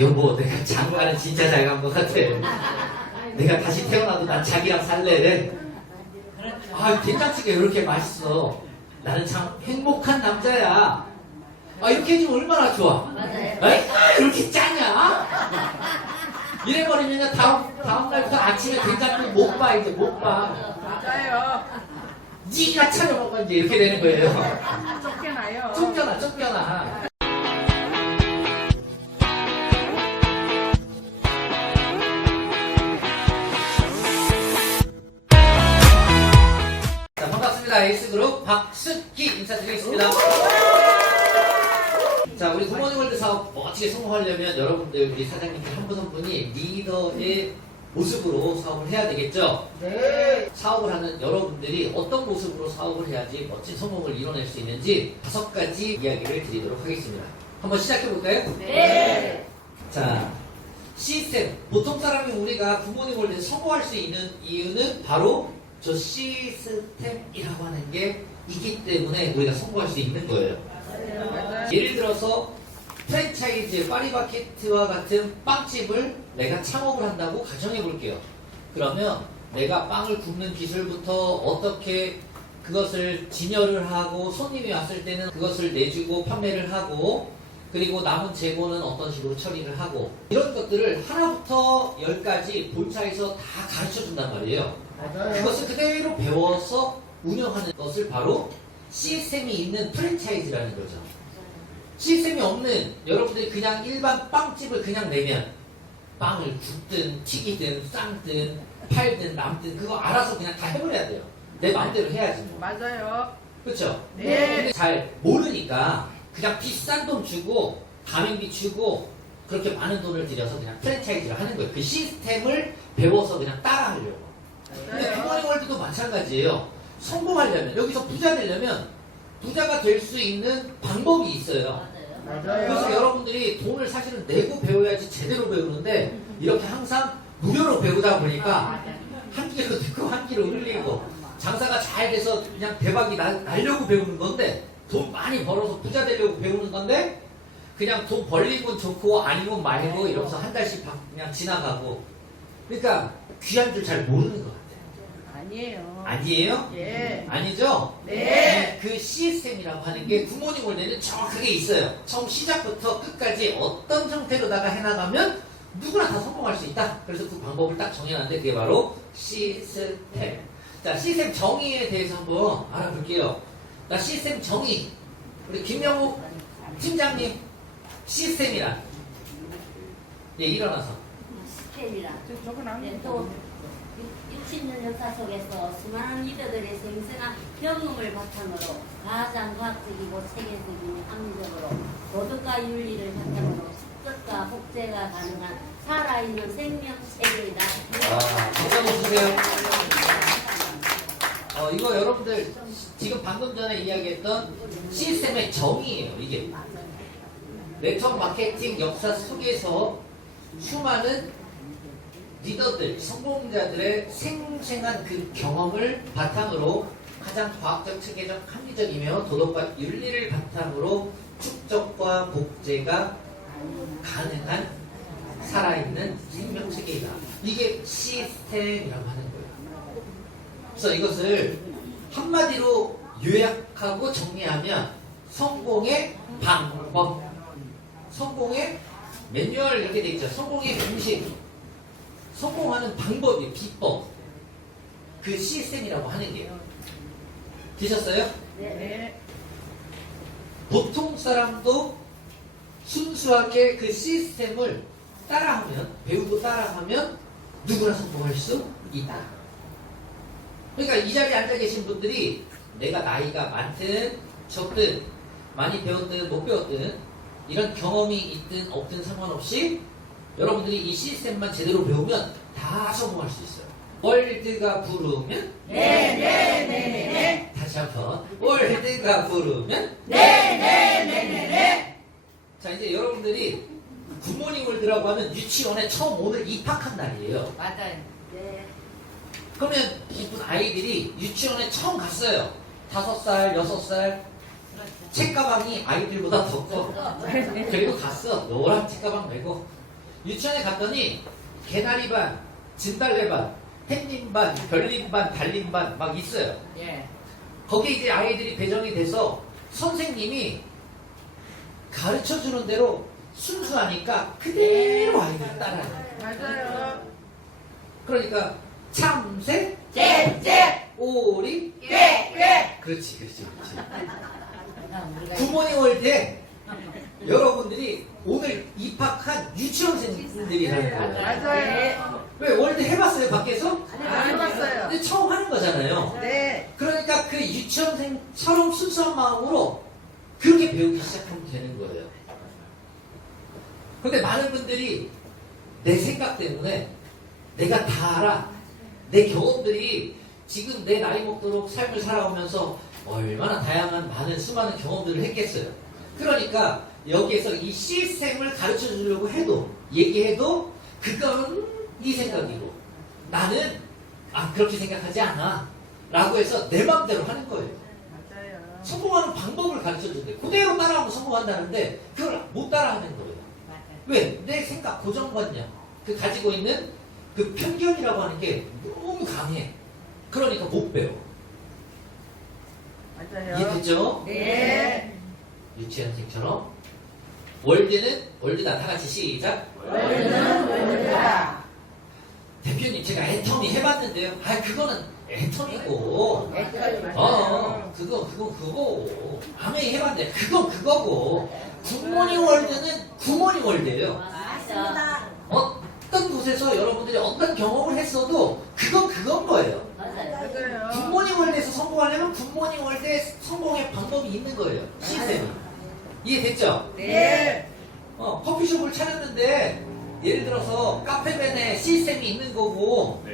여보, 내가 장가는 진짜 잘 간 것 같아. 내가 다시 태어나도 난 자기랑 살래. 아, 된장찌개 이렇게 맛있어. 나는 참 행복한 남자야. 아, 이렇게 해주면 얼마나 좋아. 맞아요. 이렇게 짜냐? 이래버리면 다음날부터 아침에 된장국 못 봐, 이제 못 봐. 맞아요. 니가 차려먹어, 이제 이렇게 되는 거예요. 쫓겨나요. 쫓겨나. 자, 반갑습니다. 에이스그룹 박숙기 인사드리겠습니다. 자, 우리 굿모닝월드 사업 멋지게 성공하려면 여러분들, 우리 사장님들 한 분 한 분이 리더의 모습으로 사업을 해야 되겠죠? 네. 사업을 하는 여러분들이 어떤 모습으로 사업을 해야지 멋진 성공을 이뤄낼 수 있는지 5가지 이야기를 드리도록 하겠습니다. 한번 시작해볼까요? 네. 자, 시스템. 보통 사람이 우리가 굿모닝월드에서 성공할 수 있는 이유는 바로 저 시스템이라고 하는 게 있기 때문에 우리가 성공할 수 있는 거예요. 맞아요. 예를 들어서 프랜차이즈 파리바게트와 같은 빵집을 내가 창업을 한다고 가정해 볼게요. 그러면 내가 빵을 굽는 기술부터 어떻게 그것을 진열을 하고 손님이 왔을 때는 그것을 내주고 판매를 하고, 그리고 남은 재고는 어떤 식으로 처리를 하고, 이런 것들을 하나부터 10까지 본사에서 다 가르쳐 준단 말이에요. 맞아요. 그것을 그대로 배워서 운영하는 것을 바로 시스템이 있는 프랜차이즈라는 거죠. 시스템이 없는, 여러분들이 그냥 일반 빵집을 그냥 내면 빵을 굽든 튀기든 삶든 팔든 남든 그거 알아서 그냥 다 해버려야 돼요. 내 마음대로 해야지 뭐. 맞아요. 그렇죠? 네. 근데 잘 모르니까 그냥 비싼 돈 주고 가맹비 주고 그렇게 많은 돈을 들여서 그냥 프랜차이즈를 하는 거예요. 그 시스템을 배워서 그냥 따라하려고. 근데 맞아요. 굿모닝월드도 마찬가지예요. 성공하려면, 여기서 부자 되려면 부자가 될 수 있는 방법이 있어요. 맞아요. 그래서 여러분들이 돈을 사실은 내고 배워야지 제대로 배우는데 이렇게 항상 무료로 배우다 보니까 한 귀로 듣고 한 귀로 흘리고 장사가 잘 돼서 그냥 대박이 나려고 배우는 건데, 돈 많이 벌어서 부자 되려고 배우는 건데 그냥 돈 벌리면 좋고 아니면 말고 이러면서 한 달씩 그냥 지나가고, 그러니까 귀한 줄 잘 모르는 것 같아요. 아니에요. 아니에요? 예. 아니죠? 네. 그 시스템이라고 하는 게 굿모닝월드에는 정확하게 있어요. 처음 시작부터 끝까지 어떤 형태로다가 해나가면 누구나 다 성공할 수 있다. 그래서 그 방법을 딱 정해놨는데 그게 바로 시스템. 자, 시스템 정의에 대해서 한번 알아볼게요. 자, 시스템 정의. 우리 김명욱 팀장님, 시스템이란? 예, 일어나서. 스케일이라. 저건 안 네, 또 60년 역사 속에서 수많은 리더들의 생생한 경험을 바탕으로 가장 과학적이고 체계적이고 합리적으로 도덕과 윤리를 바탕으로 습득과 복제가 가능한 살아있는 생명 체계이다. 박수 한번 주세요. 이거 여러분들 지금 방금 전에 이야기했던 시스템의 정의예요. 이게 네트워크 마케팅 역사 속에서 수많은 리더들, 성공자들의 생생한 그 경험을 바탕으로 가장 과학적, 체계적, 합리적이며 도덕과 윤리를 바탕으로 축적과 복제가 가능한 살아있는 생명체계이다. 이게 시스템이라고 하는 거예요. 그래서 이것을 한마디로 요약하고 정리하면 성공의 방법, 성공의 매뉴얼 이렇게 돼 있죠. 성공의 공식, 성공하는 방법이 비법, 그 시스템이라고 하는 게요. 되셨어요? 네. 보통 사람도 순수하게 그 시스템을 따라하면, 배우고 따라하면 누구나 성공할 수 있다. 그러니까 이 자리에 앉아 계신 분들이 내가 나이가 많든 적든 많이 배웠든 못 배웠든 이런 경험이 있든 없든 상관없이 여러분들이 이 시스템만 제대로 배우면 다 성공할 수 있어요. 월드가 부르면 네. 다시 한번 월드가 부르면 네. 자, 이제 여러분들이 굿모닝월드라고 하면 유치원에 처음 오늘 입학한 날이에요. 맞아요. 네. 그러면 이쁜 아이들이 유치원에 처음 갔어요. 5살, 6살. 책가방이 아이들보다 더 커. 그리고 갔어. 노란 책가방 메고 유치원에 갔더니 개나리 반, 진달래 반, 햇님 반, 별님 반, 달님 반 막 있어요. 예. 거기에 이제 아이들이 배정이 돼서 선생님이 가르쳐 주는 대로 순수하니까 그대로 아이들이 따라해요. 맞아요. 그러니까 참새, 잼잼. 오리, 꽤. 그렇지. 굿모닝 월드에 여러분들이 오늘 입학한 유치원생들이라는 거예요. 맞아요. 왜 월드 해봤어요 밖에서? 안 해봤어요. 근데 처음 하는 거잖아요. 네. 그러니까 그 유치원생처럼 순수한 마음으로 그렇게 배우기 시작하면 되는 거예요. 그런데 많은 분들이 내 생각 때문에 내가 다 알아. 내 경험들이 지금 내 나이 먹도록 삶을 살아오면서 얼마나 다양한 많은 수많은 경험들을 했겠어요. 그러니까 여기에서 이 시스템을 가르쳐 주려고 해도 얘기해도 그거는 네 생각이고 나는 그렇게 생각하지 않아 라고 해서 내 맘대로 하는 거예요. 맞아요. 성공하는 방법을 가르쳐 주는데 그대로 따라하면 성공한다는데 그걸 못 따라하는 거예요. 왜? 내 생각 고정관념 그 가지고 있는 그 편견이라고 하는 게 너무 강해. 그러니까 못 배워. 맞아요. 이해됐죠? 네. 유치원생처럼 월드는 월드다. 다 같이 시작. 월드는 월드다. 대표님 제가 애터미 해봤는데요. 그거는 애터미고 애터미 그거 아메이 해봤는데 그거고 굿모닝 월드는 굿모닝 월드예요. 맞습니다. 어떤 곳에서 여러분들이 어떤 경험을 했어도 그건 거예요. 맞아요. 맞아요. 굿모닝 월드에서 성공하려면 굿모닝 월드에 성공의 방법이 있는 거예요. 시스템이. 이해됐죠? 네. 커피숍을 차렸는데 예를 들어서 카페벤에 시스템이 있는 거고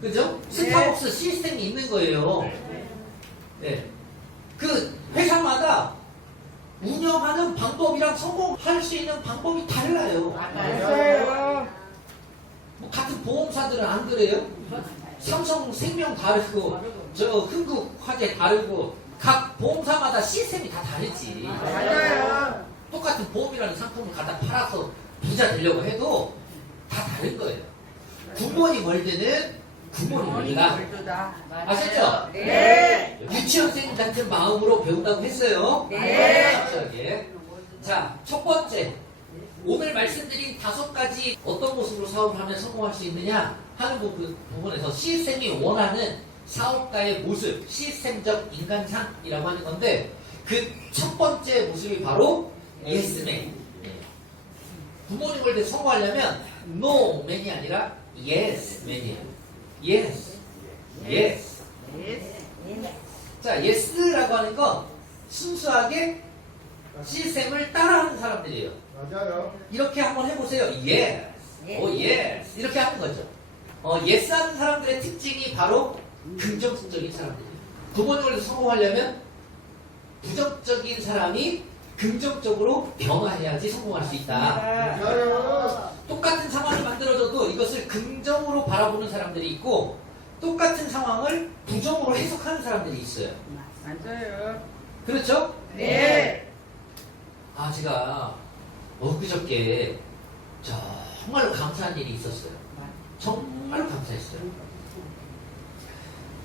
그죠? 스타벅스 시스템이 있는 거예요. 네. 그 회사마다 운영하는 방법이랑 성공할 수 있는 방법이 달라요. 맞아요. 뭐 같은 보험사들은 안 그래요? 삼성생명 다르고 저 흥국화재 다르고 각 보험사마다 시스템이 다 다르지. 맞아요. 똑같은 보험이라는 상품을 갖다 팔아서 부자 되려고 해도 다 다른 거예요. 굿모닝 월드는 굿모닝 월드다. 월드다. 아셨죠? 네. 유치원생 같은 마음으로 배운다고 했어요. 네. 확실하게. 자, 첫 번째. 오늘 말씀드린 5가지 어떤 모습으로 사업을 하면 성공할 수 있느냐 하는 부분에서 시스템이 원하는 사업가의 모습, 시스템적 인간상이라고 하는 건데 그 첫 번째 모습이 바로 예스맨. 굿모닝 월드 성공하려면 노맨이 아니라 예스맨이에요. 예스. 예스. 자, 예스라고 하는 건 순수하게 시스템을 따라하는 사람들이에요. 맞아요. 이렇게 한번 해보세요. 예스. 오, 예스. 이렇게 하는 거죠. 예스 하는 사람들의 특징이 바로 긍정적인 사람들이에요. 굿모닝 월드 성공하려면 부정적인 사람이 긍정적으로 변화해야지 성공할 수 있다. 맞아요. 똑같은 상황이 만들어져도 이것을 긍정으로 바라보는 사람들이 있고 똑같은 상황을 부정으로 해석하는 사람들이 있어요. 맞아요. 그렇죠? 네. 제가 엊그저께 정말로 감사한 일이 있었어요. 정말로 감사했어요.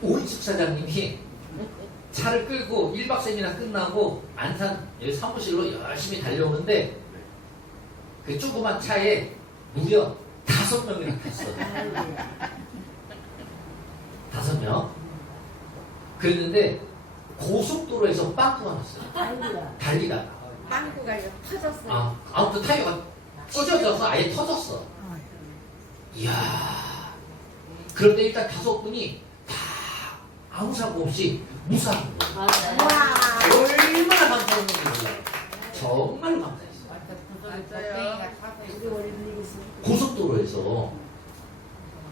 오인숙 사장님이 차를 끌고 1박 세미나 끝나고 안산 여기 사무실로 열심히 달려오는데 그 조그만 차에 무려 5명이나 탔어. 5명. 그랬는데 고속도로에서 빵꾸가 났어요. 달리다가. 빵꾸가 이거 터졌어요. 아무튼 타이어가 찢어져서 아예 터졌어. 이야. 그런데 일단 5분이 다 아무 사고 없이 무사한 거예요. 맞아요. 얼마나 감사했는지 몰라요. 정말로 감사했어요. 맞아요. 고속도로에서.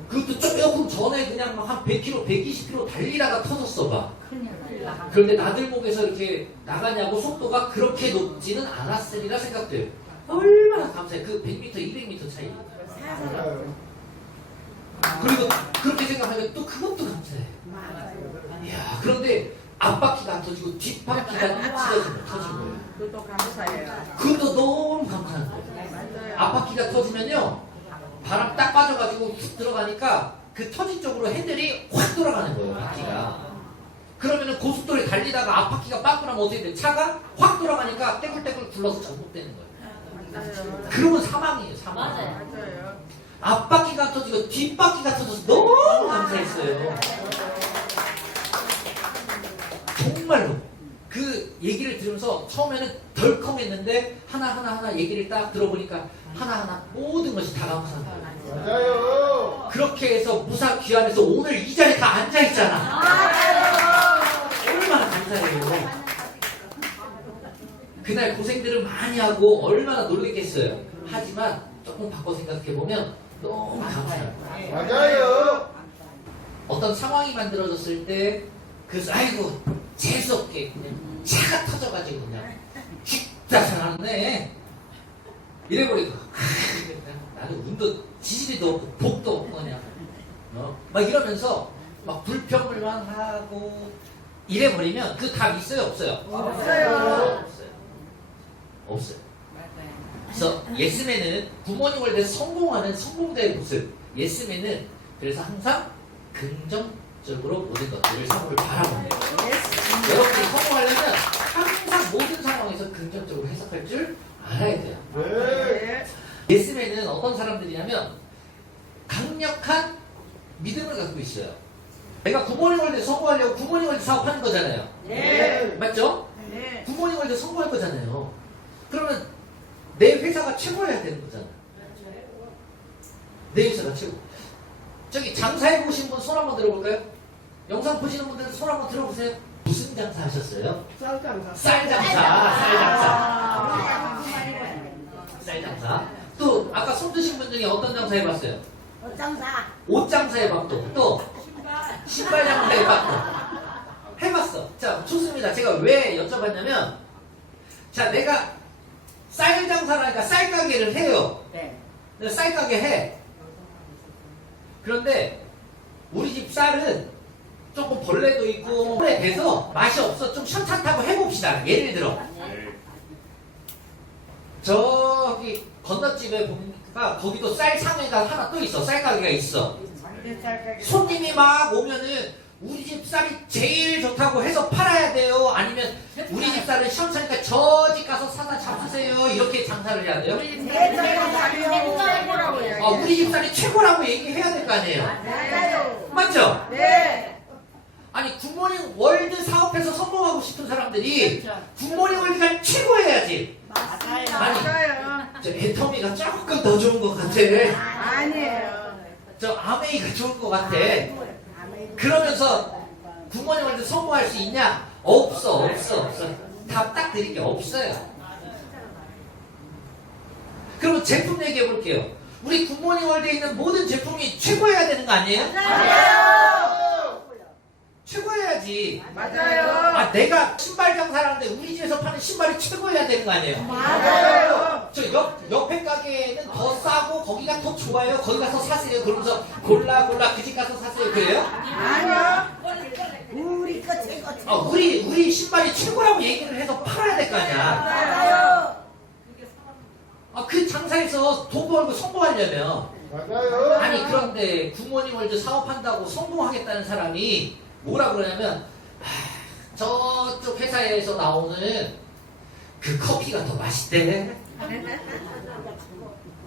그것도 조금 전에 그냥 한 100km, 120km 달리다가 터졌어 봐. 그런데 나들목에서 이렇게 나가냐고 속도가 그렇게 높지는 않았으리라 생각돼요. 얼마나 감사해. 그 100m, 200m 차이. 맞아요. 그리고 그렇게 생각하면 또 그것도 감사해. 이야, 그런데 앞바퀴가 안 터지고 뒷바퀴가 찢어지면 터진 거예요. 그것도 감사해요. 그것도 너무 감사한 거예요. 맞아요. 앞바퀴가 터지면요, 바람 딱 빠져가지고 훅 들어가니까 그 터진 쪽으로 핸들이 확 돌아가는 거예요, 바퀴가. 그러면은 고속도로에 달리다가 앞바퀴가 빠꾸나면 어떻게 돼? 차가 확 돌아가니까 떼굴떼굴 굴러서 잘못되는 거예요. 맞아요. 그러면 사망이에요, 사망. 맞아요. 맞아요. 앞바퀴가 터지고 뒷바퀴가 터져서 너무 감사했어요. 정말로. 그 얘기를 들으면서 처음에는 덜컹했는데 하나하나 얘기를 딱 들어보니까 하나하나 모든 것이 다 감사한 거예요. 맞아요. 그렇게 해서 무사 귀환해서 오늘 이 자리에 다 앉아있잖아. 얼마나 감사해요. 그날 고생들을 많이 하고 얼마나 놀랬겠어요. 하지만 조금 바꿔 생각해보면 너무 감사해요. 맞아요. 어떤 상황이 만들어졌을 때 그래서 아이고 재수없게 그냥 차가 터져가지고 그냥 휙자살하네 이래버리고 나는 운도 지지리도 없고 복도 없고 그냥 막 이러면서 막 불평을만 하고 이래버리면 그 답 있어요 없어요? 없어요. 없어요. 그래서 예스맨은 부모님을 대해서 성공하는 성공자의 모습. 예스맨은 그래서 항상 긍정적으로 모든 것들을 사고를 바라보네요. 여러분이 성공하려면 항상 모든 상황에서 긍정적으로 해석할 줄 알아야 돼요. 네. 예스맨은 어떤 사람들이냐면 강력한 믿음을 갖고 있어요. 내가 굿모닝 월드 성공하려고 굿모닝 월드 사업하는 거잖아요. 네. 맞죠? 네. 굿모닝 월드 성공할 거잖아요. 그러면 내 회사가 최고여야 되는 거잖아요. 내 회사가 최고. 저기 장사해 보신 분 손 한번 들어볼까요? 영상 보시는 분들 손 한번 들어보세요. 무슨 장사 하셨어요? 쌀장사. 쌀 장사. 쌀 장사. 또 아까 손 드신 분 중에 어떤 장사 해봤어요? 옷 장사 해봤고 또 신발 장사 해봤고 해봤어. 자 좋습니다. 제가 왜 여쭤봤냐면 자 내가 쌀 장사라니까 쌀 가게를 해요. 네. 내가 쌀 가게 해. 그런데 우리 집 쌀은 조금 벌레도 있고 오래 돼서 맛이 없어. 좀 현찮다고 해봅시다. 예를 들어 저기 건너집에 보니까 거기도 쌀 상회가 하나 또 있어. 쌀 가게가 있어. 손님이 막 오면은 우리 집 쌀이 제일 좋다고 해서 팔아야 돼요? 아니면 우리 집 쌀은 시원찮으니까 저 집 가서 사다 잡수세요? 이렇게 장사를 해야 돼요? 우리 집 쌀이 최고라고 얘기해야 될 거 아니에요? 맞죠? 네. 아니 굿모닝 월드 사업해서 성공하고 싶은 사람들이 굿모닝 월드가 최고해야지. 아니 맞아요. 저 애터미가 조금 더 좋은 것 같아. 아니에요. 저 아메이가 좋은 것 같아. 그러면서 굿모닝 월드 성공할 수 있냐? 없어. 답 딱 드릴 게 없어요. 그러면 제품 얘기해 볼게요. 우리 굿모닝 월드에 있는 모든 제품이 최고여야 되는 거 아니에요? 최고여야지. 맞아요. 내가 신발 장사하는데 우리 집에서 파는 신발이 최고여야 되는 거 아니에요? 맞아요. 저 옆에 가게는 더 싸고 거기가 더 좋아요. 거기 가서 사세요. 그러면서 골라 그 집 가서 사세요. 그래요? 아니요. 우리 거 최고 우리 신발이 최고라고 얘기를 해서 팔아야 될 거 아니야. 맞아요. 그 장사에서 돈 벌고 성공하려면 맞아요. 아니 그런데 굿모닝 월드 사업한다고 성공하겠다는 사람이 뭐라 그러냐면 저쪽 회사에서 나오는 그 커피가 더 맛있대.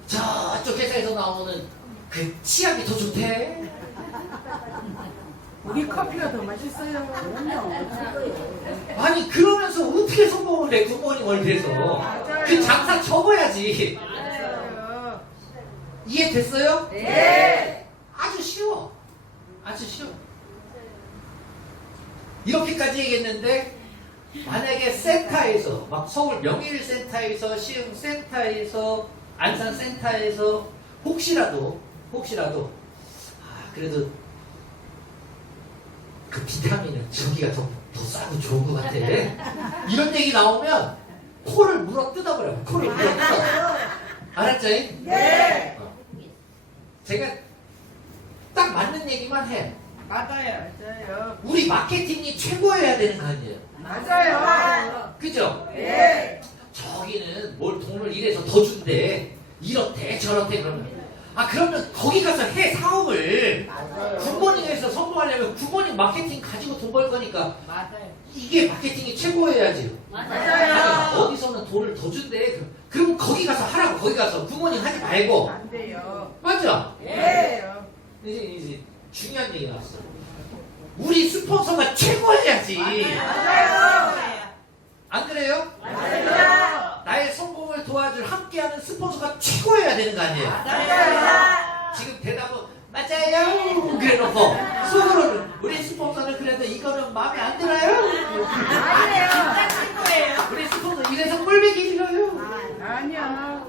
저쪽 회사에서 나오는 그 치약이 더 좋대. 우리 커피가 더 맛있어요. 아니 그러면서 어떻게 성공을 해 굿모닝 월드에서. 그 장사 접어야지. 맞아요. 이해됐어요? 네. 아주 쉬워. 이렇게까지 얘기했는데 만약에 센터에서 막 서울 명일센터에서 시흥센터에서 안산센터에서 혹시라도 그래도 그 비타민은 저기가 더 싸고 좋은 것 같아. 이런 얘기 나오면 코를 물어 뜯어버려. 알았죠? 네. 제가 딱 맞는 얘기만 해. 맞아요. 우리 마케팅이 최고여야 되는 거 아니에요? 맞아요. 그죠? 네. 저기는 뭘 돈을 이래서 더 준대. 이렇대 저렇대 그러면 아 그러면 거기 가서 해 사업을. 맞아요. 굿모닝에서 성공하려면 굿모닝 마케팅 가지고 돈 벌 거니까 맞아요. 이게 마케팅이 최고여야지. 맞아요. 아니, 어디서는 돈을 더 준대. 그럼 거기 가서 하라고. 거기 가서 굿모닝 하지 말고. 안 돼요. 맞죠? 네. 이제 중요한 얘기 나왔어. 우리 스폰서가 최고여야지. 맞아요. 안 그래요? 맞아요. 나의 성공을 도와줄 함께하는 스폰서가 최고여야 되는 거 아니에요? 맞아요. 지금 대답은 맞아요. 그래놓고 속으로는 우리 스폰서는 그래도 이거는 마음에 안 들어요. 아니에요. 우리 스폰서 이래서 꼴보기 싫어요. 아니요.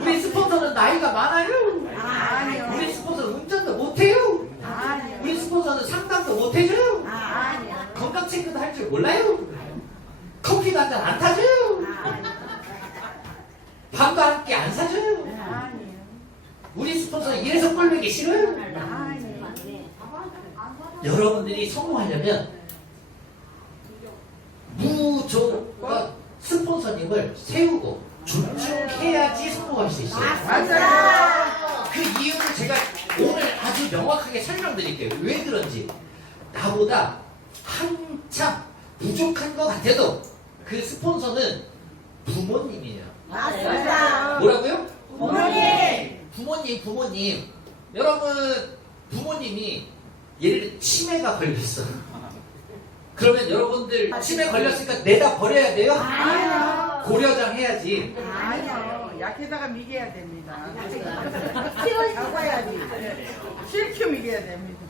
우리 스폰서는 나이가 많아요. 아니요. 우리 스폰서는 운전도 못해요. 아니요. 우리 스폰서는 상담도 못해줘요. 아니요. 건강 체크도 할 줄 몰라요. 커피도 한 잔 안 타줘요. 밥도 한 끼 안 사줘요. 아니요. 우리 스폰서는 이래서 꼴보기 싫어요. 여러분들이 성공하려면 무조건 스폰서님을 세우고 존중해야지 성공할 수 있어요. 맞아요. 그 이유를 제가 오늘 아주 명확하게 설명드릴게요. 왜 그런지. 나보다 한참 부족한 것 같아도 그 스폰서는 부모님이에요. 맞아요. 뭐라고요? 부모님. 부모님. 여러분, 부모님이 예를 들어 치매가 걸렸어. 그러면 여러분들 치매 걸렸으니까 내다 버려야 돼요? 아니요. 고려장 해야지. 아니요. 약에다가 미개야 됩니다. 잡아야지. 실큐 미개야 됩니다.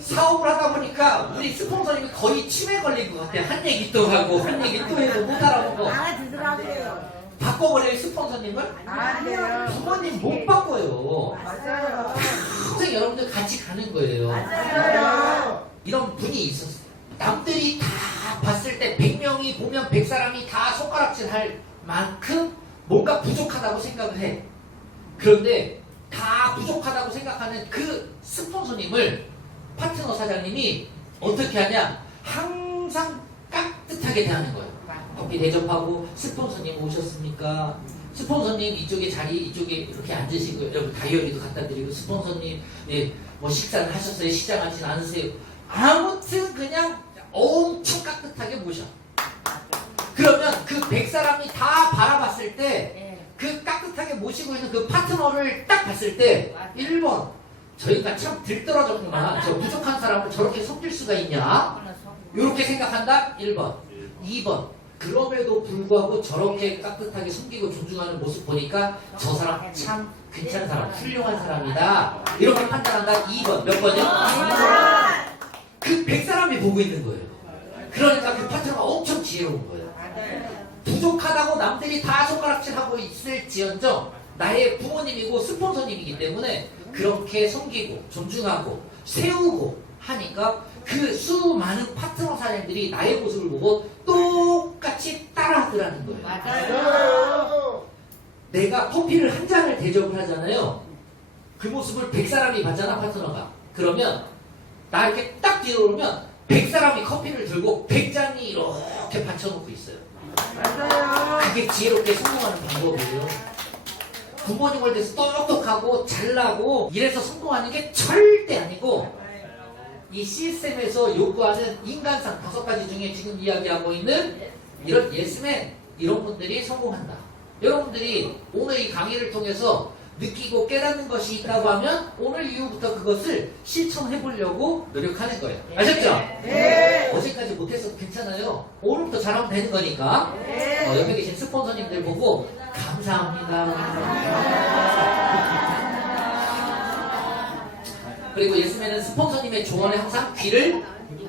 사업을 하다 보니까 우리 스폰서님이 거의 치매 걸린 것 같아. 한 얘기 또 하고 한 얘기 또 해도 못 알아보고. 알아듣으라고요. 바꿔버려요 스폰서님을? 아니에요. 부모님 못 바꿔요. 맞아요. 평생 여러분들 같이 가는 거예요. 맞아요. 이런 분이 있었어요. 남들이 다 봤을 때 100명이 보면 100사람이 다 손가락질 할 만큼 뭔가 부족하다고 생각을 해. 그런데 다 부족하다고 생각하는 그 스폰서님을 파트너 사장님이 어떻게 하냐? 항상 깍듯하게 대하는 거예요. 커피 대접하고 스폰서님 오셨습니까? 스폰서님 이쪽에 자리 이쪽에 이렇게 앉으시고 여러분 다이어리도 갖다 드리고 스폰서님 예, 뭐 식사를 하셨어요? 시장하진 않으세요? 아무튼 그냥 엄청 깍듯하게 모셔. 그러면 그 100사람이 다 바라봤을 때 그 깍듯하게 모시고 있는 그 파트너를 딱 봤을 때 1번 저희가 참 들떨어졌구나. 저 부족한 사람을 저렇게 섬길 수가 있냐? 이렇게 생각한다. 1번 2번 그럼에도 불구하고 저렇게 깍듯하게 섬기고 존중하는 모습 보니까 저 사람 참 괜찮은 사람, 훌륭한 사람이다. 이렇게 판단한다. 2번 몇 번이요? 그 100사람이 보고 있는 거예요. 그러니까 그 파트너가 엄청 지혜로운 거예요. 부족하다고 남들이 다 손가락질하고 있을지언정 나의 부모님이고 스폰서님이기 때문에 그렇게 섬기고 존중하고 세우고 하니까 그 수많은 파트너 사장님들이 나의 모습을 보고 똑같이 따라하더라는 거예요. 맞아요. 내가 커피를 한 잔을 대접을 하잖아요. 그 모습을 100사람이 봤잖아, 파트너가. 그러면 나 이렇게 딱 뒤돌면 100사람이 커피를 들고 100잔이 이렇게 받쳐놓고 있어요. 맞아요. 그게 지혜롭게 성공하는 방법이에요. 부모님을 대해서 똑똑하고 잘나고 이래서 성공하는 게 절대 아니고 이 시스템에서 요구하는 인간상 5가지 중에 지금 이야기하고 있는 이런 예스맨 이런 분들이 성공한다. 여러분들이 오늘 이 강의를 통해서 느끼고 깨닫는 것이 있다고 하면 오늘 이후부터 그것을 실천해 보려고 노력하는 거예요. 아셨죠? 네. 어제까지 못해서 괜찮아요. 오늘부터 잘하면 되는 거니까. 네. 옆에 계신 스폰서님들 보고 감사합니다. 그리고 예수님은 스폰서님의 조언에 항상 귀를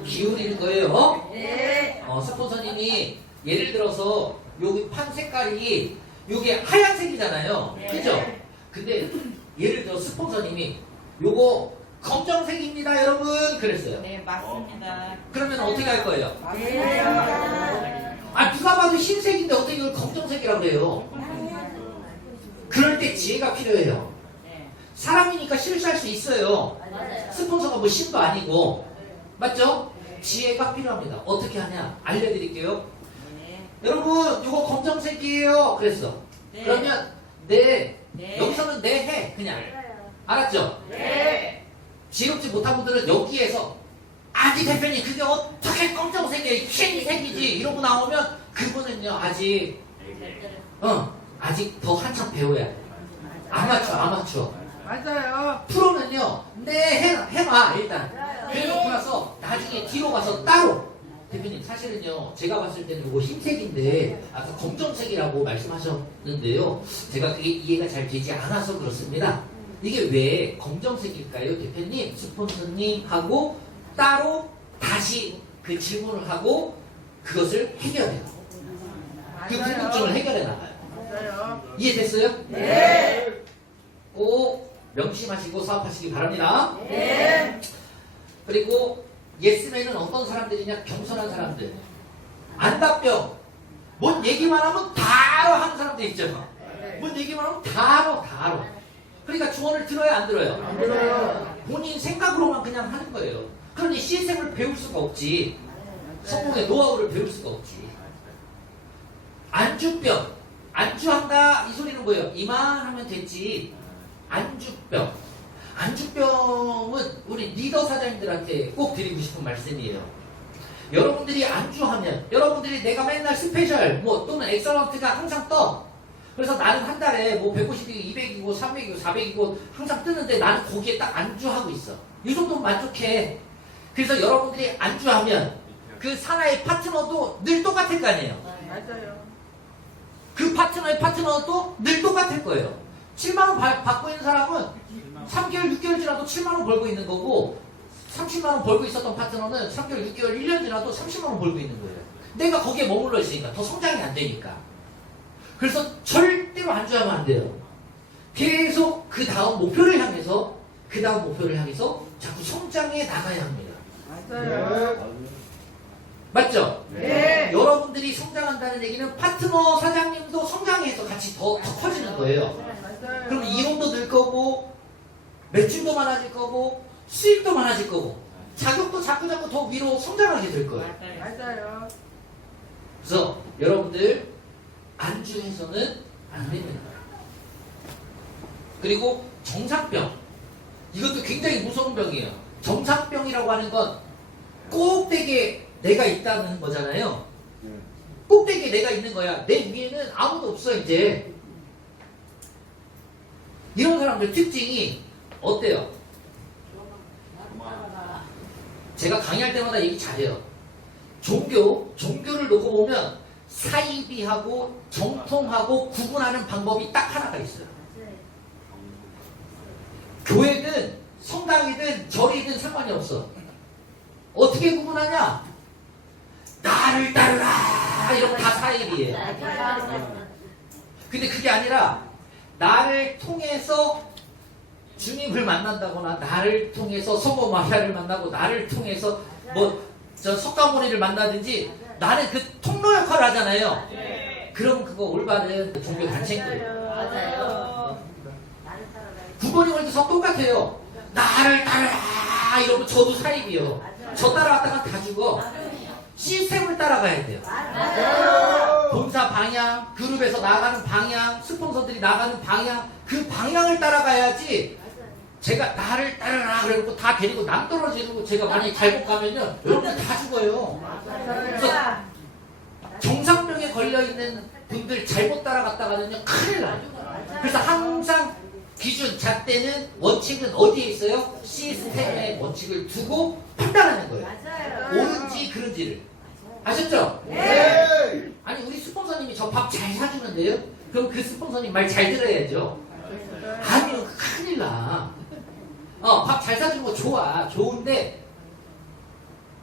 기울이는 거예요. 네. 스폰서님이 예를 들어서 여기 판 색깔이 여기 하얀색이잖아요. 그죠? 근데 예를 들어 스폰서님이 요거 검정색입니다 여러분 그랬어요. 네, 맞습니다. 그러면 어떻게 할 거예요? 맞습니다. 아 누가 봐도 흰색인데 어떻게 이걸 검정색이라고 그래요? 그럴 때 지혜가 필요해요. 네. 사람이니까 실수할 수 있어요. 맞아요. 스폰서가 뭐 신도 아니고 맞죠? 지혜가 필요합니다. 어떻게 하냐? 알려드릴게요. 네. 여러분 이거 검정색이에요 그랬어. 네. 그러면 네 네. 여기서는 네 해 그냥 알았죠? 네. 지겹지 못한 분들은 여기에서 아직 대표님 그게 어떻게 검정색이 흰색이지 이러고 나오면 그분은요 아직 아직 더 한참 배워야 돼. 아마추어. 맞아요. 프로는요 해봐 일단. 그래놓고 나서 나중에 뒤로 가서 따로 대표님 사실은요 제가 봤을 때는 이거 흰색인데 아까 검정색이라고 말씀하셨는데요 제가 그게 이해가 잘 되지 않아서 그렇습니다. 이게 왜 검정색일까요 대표님? 스폰서님하고 따로 다시 그 질문을 하고 그것을 해결해요. 그 궁금증을 해결해 나가요. 맞아요. 이해됐어요? 네. 꼭 명심하시고 사업하시기 바랍니다. 네. 그리고 예스맨은 어떤 사람들이냐? 겸손한 사람들. 안 답변. 뭔 얘기만 하면 다 하는 사람들 있잖아. 뭔 얘기만 하면 다 알아. 그러니까 조언을 들어야 안 들어요? 안 들어요. 본인 생각으로만 그냥 하는 거예요. 그러니 시스템을 배울 수가 없지. 성공의 노하우를 배울 수가 없지. 안주병. 안주한다 이 소리는 뭐예요? 이만하면 됐지. 안주병. 안주병은 우리 리더 사장님들한테 꼭 드리고 싶은 말씀이에요. 여러분들이 안주하면 여러분들이 내가 맨날 스페셜 뭐 또는 엑설런트가 항상 떠. 그래서 나는 한 달에 뭐 150이고 200이고 300이고 400이고 항상 뜨는데 나는 거기에 딱 안주하고 있어. 이 정도면 만족해. 그래서 여러분들이 안주하면 그 산하의 파트너도 늘 똑같을 거 아니에요. 맞아요. 그 파트너의 파트너도 늘 똑같을 거예요. 7만원 받고 있는 사람은 3개월, 6개월 지나도 7만원 벌고 있는 거고 30만원 벌고 있었던 파트너는 3개월, 6개월, 1년 지나도 30만원 벌고 있는 거예요. 내가 거기에 머물러 있으니까 더 성장이 안 되니까. 그래서 절대로 안주하면 안 돼요. 계속 그 다음 목표를 향해서 자꾸 성장해 나가야 합니다. 맞아요. 맞죠? 네. 여러분들이 성장한다는 얘기는 파트너 사장님도 성장해서 같이 더 커지는 거예요. 맞아요. 그럼 이론도 늘 거고 매출도 많아질 거고 수익도 많아질 거고 자격도 자꾸 더 위로 성장하게 될 거예요. 맞아요. 그래서 여러분들 안주해서는 안 됩니다. 그리고 정상병. 이것도 굉장히 무서운 병이에요. 정상병이라고 하는 건 꼭대기에 내가 있다는 거잖아요. 꼭대기에 내가 있는 거야. 내 위에는 아무도 없어 이제. 이런 사람들 특징이 어때요? 제가 강의할 때마다 얘기 잘해요. 종교를 놓고 보면 사이비하고 정통하고 구분하는 방법이 딱 하나가 있어요. 교회든 성당이든 절이든 상관이 없어. 어떻게 구분하냐? 나를 따르라 이런 다 사이비예요. 근데 그게 아니라 나를 통해서 주님을 만난다거나 나를 통해서 성모 마리아를 만나고 나를 통해서 저 석가모니를 만나든지 나는 그 통로 역할을 하잖아요. 그럼 그거 올바른 종교 단체인 거예요. 맞아요. 부모님들도 똑같아요. 나를 따라 이러면 저도 사입이요. 저 따라갔다가 다 죽어. 시스템을 따라가야 돼요. 본사 방향, 그룹에서 나가는 방향, 스폰서들이 나가는 방향, 그 방향을 따라가야지. 제가 나를 따르라 그래놓고 다 데리고 남 떨어지고 제가 만약에 잘못 가면요 여러분들 다 죽어요. 그래서 정상병에 걸려있는 분들 잘못 따라갔다가는요 큰일 나요. 그래서 항상 기준 잣대는 원칙은 어디에 있어요? 시스템의 원칙을 두고 판단하는 거예요. 옳은지 그른지를. 아셨죠? 네. 아니 우리 스폰서님이 저 밥 잘 사주는데요? 그럼 그 스폰서님 말 잘 들어야죠. 아니요 큰일 나. 밥 잘 사주는 거 좋아. 좋은데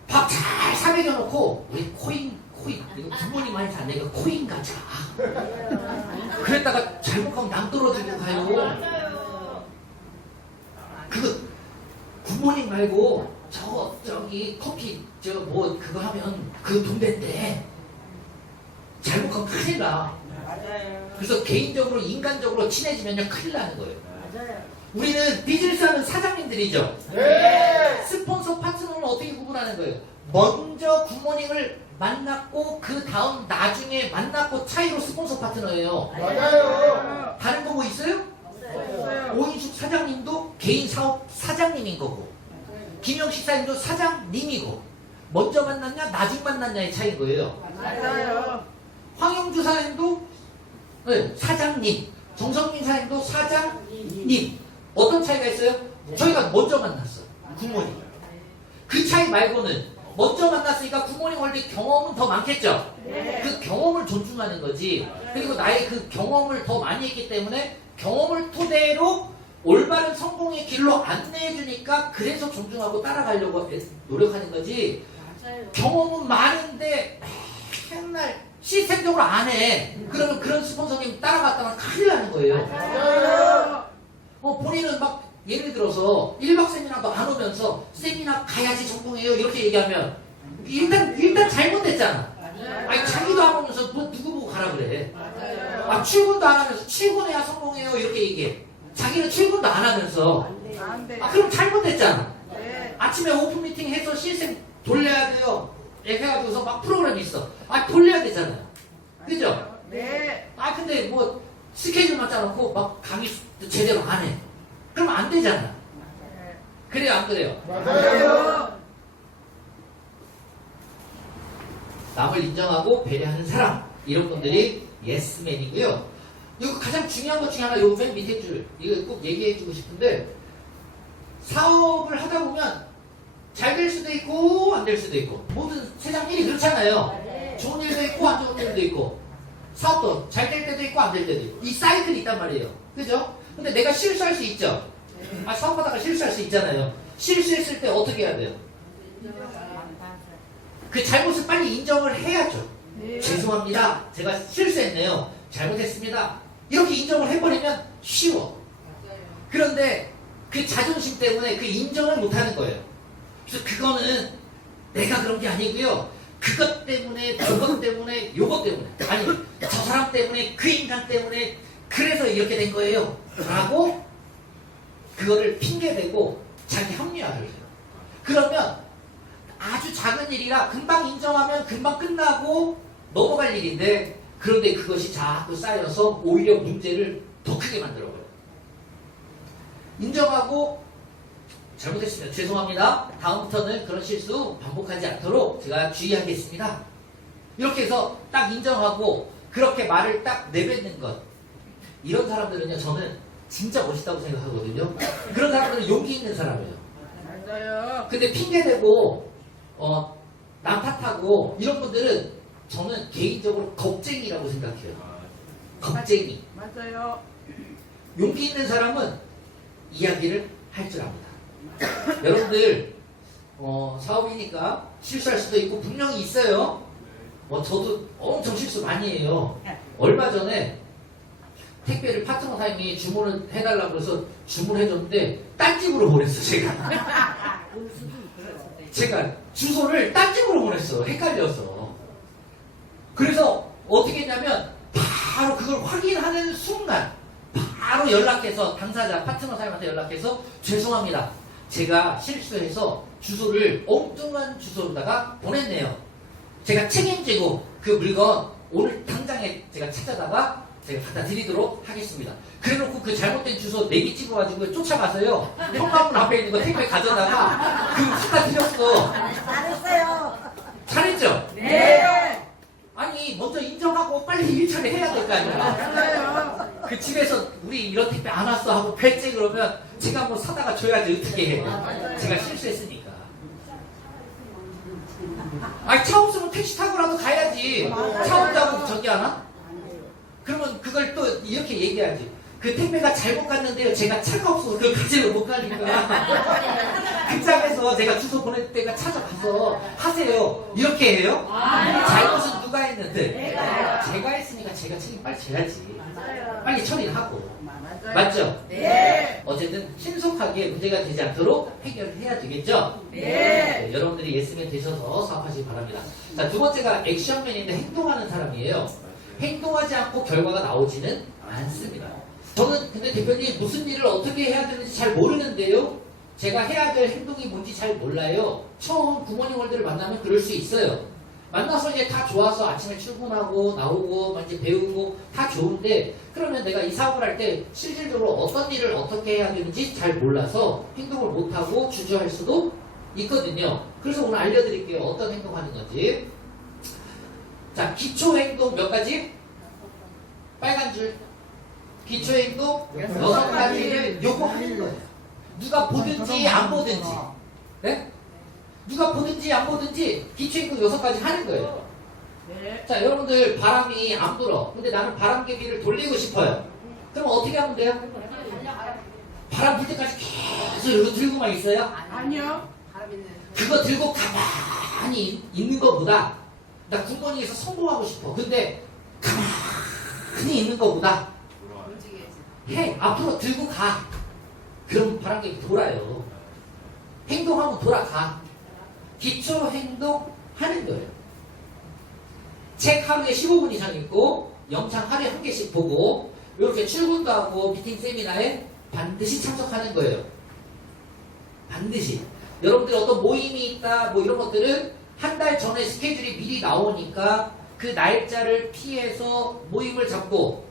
밥 잘 사먹여놓고 우리 코인 이거 부모님 많이 사 내가 코인 가자. 그랬다가 잘못 가면 남 떨어지고 가요. 그거 부모님 말고 저기 커피 그거 하면 그 돈 된대. 잘못 가면 큰일 나. 그래서 개인적으로 인간적으로 친해지면 큰일 나는 거예요. 우리는 비즈니스 하는 사장님들이죠. 네. 스폰서 파트너는 어떻게 구분하는 거예요? 먼저 굿모닝을 만났고 그 다음 나중에 만났고 차이로 스폰서 파트너예요. 맞아요. 다른 거 뭐 있어요? 없어요. 오인숙 사장님도 개인 사업 사장님인 거고, 김영식 사장님도 사장님이고, 먼저 만났냐 나중 만났냐의 차이인 거예요. 맞아요. 황영주 사장님도 네, 사장님, 정성민 사장님도 사장님. 어떤 차이가 있어요? 저희가 먼저 만났어요. 굿모닝. 그 차이 말고는 먼저 만났으니까 굿모닝 월드 경험은 더 많겠죠? 네. 그 경험을 존중하는 거지. 그리고 나의 그 경험을 더 많이 했기 때문에 경험을 토대로 올바른 성공의 길로 안내해 주니까 그래서 존중하고 따라가려고 노력하는 거지. 맞아요. 경험은 많은데 맨날 시스템적으로 안 해. 그러면 그런 스폰서님 따라갔다가 큰일 나는 거예요. 맞아요. 본인은 막 예를 들어서 1박 세미나도 안 오면서 세미나 가야지 성공해요 이렇게 얘기하면 일단 잘못됐잖아. 아니 자기도 안 오면서 뭐 누구 보고 가라 그래. 맞아요. 출근도 안 하면서 출근해야 성공해요 이렇게 얘기해. 자기는 출근도 안 하면서 안 돼. 그럼 잘못됐잖아. 네. 아침에 오픈 미팅 해서 시스템 돌려야 돼요. 해가지고서 막 프로그램이 있어. 돌려야 되잖아요. 그죠? 네. 근데 뭐 스케줄만 짜놓고 막 강의 제대로 안 해. 그럼 안 되잖아. 그래요, 안 그래요? 맞아요. 남을 인정하고 배려하는 사람. 이런 분들이 예스맨이고요. 이거 가장 중요한 것 중에 하나, 요 맨 밑에 줄. 이거 꼭 얘기해주고 싶은데, 사업을 하다 보면 잘 될 수도 있고, 안 될 수도 있고. 모든 세상 일이 그렇잖아요. 좋은 일도 있고, 안 좋은 일도 있고. 사업도 잘 될 때도 있고, 안 될 때도 있고. 이 사이클이 있단 말이에요. 그죠? 근데 내가 실수할 수 있죠? 사업하다가 실수할 수 있잖아요. 실수했을 때 어떻게 해야 돼요? 그 잘못을 빨리 인정을 해야죠. 네. 죄송합니다. 제가 실수했네요. 잘못했습니다. 이렇게 인정을 해버리면 쉬워. 그런데 그 자존심 때문에 그 인정을 못하는 거예요. 그래서 그거는 내가 그런 게 아니고요. 그것 때문에, 저것 때문에, 요것 때문에. 아니, 저 사람 때문에, 그 인간 때문에, 그래서 이렇게 된 거예요. 라고 그거를 핑계대고 자기 합리화를 해요. 그러면 아주 작은 일이라 금방 인정하면 금방 끝나고 넘어갈 일인데, 그런데 그것이 자꾸 쌓여서 오히려 문제를 더 크게 만들어버려요. 인정하고 잘못했습니다. 죄송합니다. 다음부터는 그런 실수 반복하지 않도록 제가 주의하겠습니다. 이렇게 해서 딱 인정하고 그렇게 말을 딱 내뱉는 것. 이런 사람들은요, 저는 진짜 멋있다고 생각하거든요. 그런 사람들은 용기 있는 사람이에요. 맞아요. 근데 핑계대고 남 탓하고 이런 분들은 저는 개인적으로 겁쟁이라고 생각해요. 겁쟁이. 맞아요. 용기 있는 사람은 이야기를 할 줄 압니다. 여러분들 사업이니까 실수할 수도 있고 분명히 있어요. 저도 엄청 실수 많이 해요. 얼마 전에 택배를 파트너 사장님이 주문을 해달라고 해서 주문해줬는데 딴 집으로 보냈어. 제가 주소를 딴 집으로 보냈어. 헷갈려서. 그래서 어떻게 했냐면 바로 그걸 확인하는 순간 바로 연락해서 당사자 파트너 사장님한테 연락해서 죄송합니다. 제가 실수해서 주소를 엉뚱한 주소로다가 보냈네요. 제가 책임지고 그 물건 오늘 당장에 제가 찾아다가 제가 갖다 드리도록 하겠습니다. 그래놓고 그 잘못된 주소 4개 찍어가지고 쫓아가서요. 현관문 앞에 있는 거 택배 가져다가 그거 갖다 드렸어. 잘했어요. 잘했죠? 네. 아니 먼저 인정하고 빨리 일처리 해야 될 거 아니야. 맞아요. 그 집에서 우리 이런 택배 안 왔어 하고 벨째 그러면 제가 뭐 사다가 줘야지 어떻게 해. 제가 실수했으니까. 아니 차 없으면 택시 타고라도 가야지. 차 없다고 저기 하나? 그러면 그걸 또 이렇게 얘기하지. 그 택배가 잘못 갔는데요. 제가 차가 없어서 그걸 가지러 못 가니까 그 짝에서 제가 주소 보낼 때가 찾아가서 하세요. 이렇게 해요? 잘못은 누가 했는데? 제가 했으니까 제가 책임 빨리 져야지. 빨리 처리를 하고. 맞죠? 네. 어쨌든 신속하게 문제가 되지 않도록 해결을 해야 되겠죠? 네. 여러분들이 예스맨 되셔서 사업하시기 바랍니다. 자, 두 번째가 액션맨인데 행동하는 사람이에요. 행동하지 않고 결과가 나오지는 않습니다. 저는 근데 대표님 무슨 일을 어떻게 해야 되는지 잘 모르는데요. 제가 해야 될 행동이 뭔지 잘 몰라요. 처음 굿모닝 월드를 만나면 그럴 수 있어요. 만나서 이제 다 좋아서 아침에 출근하고 나오고 막 이제 배우고 다 좋은데 그러면 내가 이 사업을 할 때 실질적으로 어떤 일을 어떻게 해야 되는지 잘 몰라서 행동을 못하고 주저할 수도 있거든요. 그래서 오늘 알려드릴게요. 어떤 행동하는 건지. 자, 기초행동 몇 가지? 빨간 줄. 기초행동 6가지를 요구하는 거예요. 누가 보든지 안 보든지. 네? 누가 보든지 안 보든지 기초행동 6가지 하는 거예요. 네. 자, 여러분들 바람이 안 불어. 근데 나는 바람개비를 돌리고 싶어요. 그럼 어떻게 하면 돼요? 바람 불 때까지 계속 이거 들고만 있어요? 아니요. 그거 들고 가만히 있는 것보다 나 굿모닝에서 성공하고 싶어. 근데 가만히 있는 것보다 해. 앞으로 들고 가. 그럼 바람개비 돌아요. 행동하면 돌아가. 기초 행동 하는 거예요. 책 하루에 15분 이상 읽고 영상 하루에 1개씩 보고 이렇게 출근도 하고 미팅 세미나에 반드시 참석하는 거예요. 반드시. 여러분들 어떤 모임이 있다 뭐 이런 것들은 한 달 전에 스케줄이 미리 나오니까 그 날짜를 피해서 모임을 잡고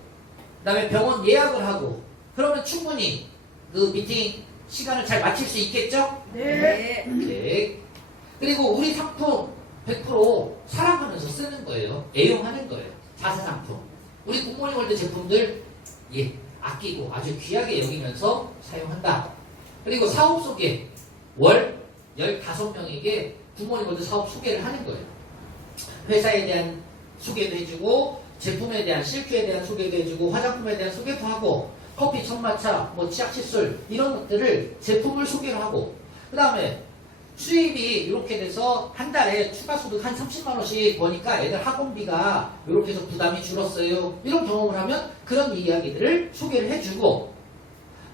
그 다음에 병원 예약을 하고 그러면 충분히 그 미팅 시간을 잘 마칠 수 있겠죠? 네. 네. 그리고 우리 상품 100% 사랑하면서 쓰는 거예요. 애용하는 거예요. 자사 상품. 우리 굿모닝 월드 제품들 아끼고 아주 귀하게 여기면서 사용한다. 그리고 사업 소개 월 15명에게 굿모닝 월드 사업 소개를 하는 거예요. 회사에 대한 소개도 해주고 제품에 대한 실큐에 대한 소개도 해주고 화장품에 대한 소개도 하고 커피, 청마차, 뭐 치약 칫솔 이런 것들을 제품을 소개를 하고 그 다음에 수입이 이렇게 돼서 한 달에 추가 소득 한 30만 원씩 버니까 애들 학원비가 이렇게 해서 부담이 줄었어요. 이런 경험을 하면 그런 이야기들을 소개를 해주고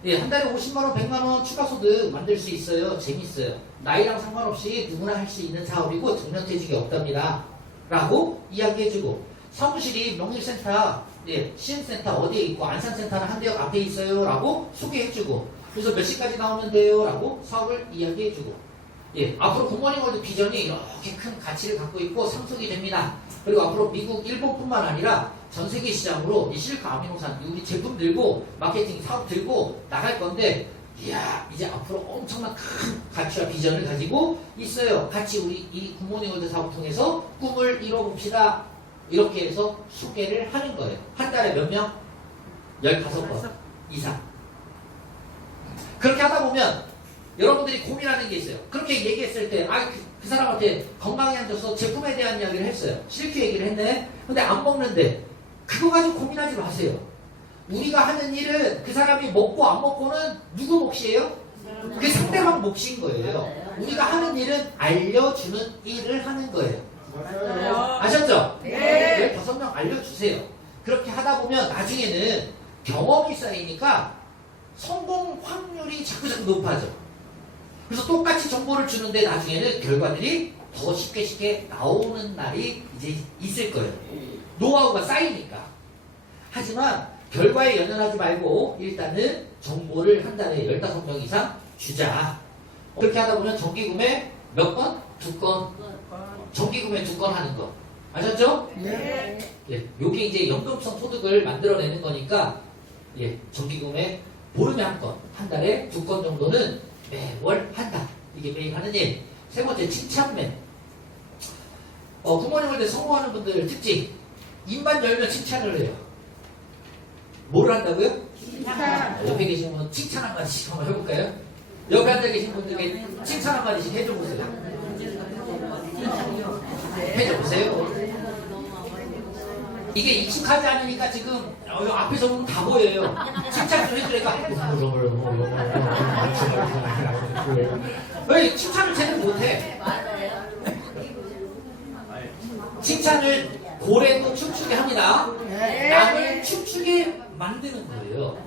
한 달에 50만 원, 100만 원 추가 소득 만들 수 있어요. 재밌어요. 나이랑 상관없이 누구나 할 수 있는 사업이고 정년퇴직이 없답니다. 라고 이야기해주고 사무실이 명일센터, 시흥센터 어디에 있고 안산센터는 한대역 앞에 있어요. 라고 소개해주고 그래서 몇 시까지 나오면 돼요. 라고 사업을 이야기해주고 앞으로 굿모닝 월드 비전이 이렇게 큰 가치를 갖고 있고 상속이 됩니다. 그리고 앞으로 미국, 일본뿐만 아니라 전 세계 시장으로 이 실크 아미노산 우리 제품 들고 마케팅 사업 들고 나갈 건데 이야 이제 앞으로 엄청난 큰 가치와 비전을 가지고 있어요. 같이 우리 이 굿모닝 월드 사업 통해서 꿈을 이뤄봅시다. 이렇게 해서 소개를 하는 거예요. 한 달에 몇 명? 15번 이상. 그렇게 하다 보면 여러분들이 고민하는 게 있어요. 그렇게 얘기했을 때, 그 사람한테 건강에 앉아서 제품에 대한 이야기를 했어요. 실크 얘기를 했네. 근데 안 먹는데, 그거 가지고 고민하지 마세요. 우리가 하는 일은 그 사람이 먹고 안 먹고는 누구 몫이에요? 그 상대방 몫인 거예요. 우리가 하는 일은 알려주는 일을 하는 거예요. 맞아요. 아셨죠? 네. 15명 알려주세요. 그렇게 하다 보면 나중에는 경험이 쌓이니까 성공 확률이 자꾸 높아져. 그래서 똑같이 정보를 주는데 나중에는 결과들이 더 쉽게 나오는 날이 이제 있을 거예요. 노하우가 쌓이니까. 하지만 결과에 연연하지 말고 일단은 정보를 한 달에 15명 이상 주자. 그렇게 하다 보면 정기구매 몇 건? 2건. 정기구매 2건 하는 거. 아셨죠? 네. 요게 이제 연금성 소득을 만들어내는 거니까 정기구매 보름에 한 건, 한 달에 2건 정도는 매월 한다. 이게 매일 하는 일. 세 번째, 칭찬맨. 굿모닝 월드 성공하는 분들 특징. 입만 열면 칭찬을 해요. 뭐를 한다고요? 칭찬. 옆에 계신 분은 칭찬 한마디씩 한번 해볼까요? 옆에 앉아 계신 분들께 칭찬 한마디씩 해줘보세요. 해줘보세요. 이게 익숙하지 않으니까 지금 앞에서 보면 다 보여요. 칭찬 좀 해주니까 왜 칭찬을 제대로 못해? 칭찬을 고래도 춤추게 합니다. 남을 춤추게 만드는 거예요.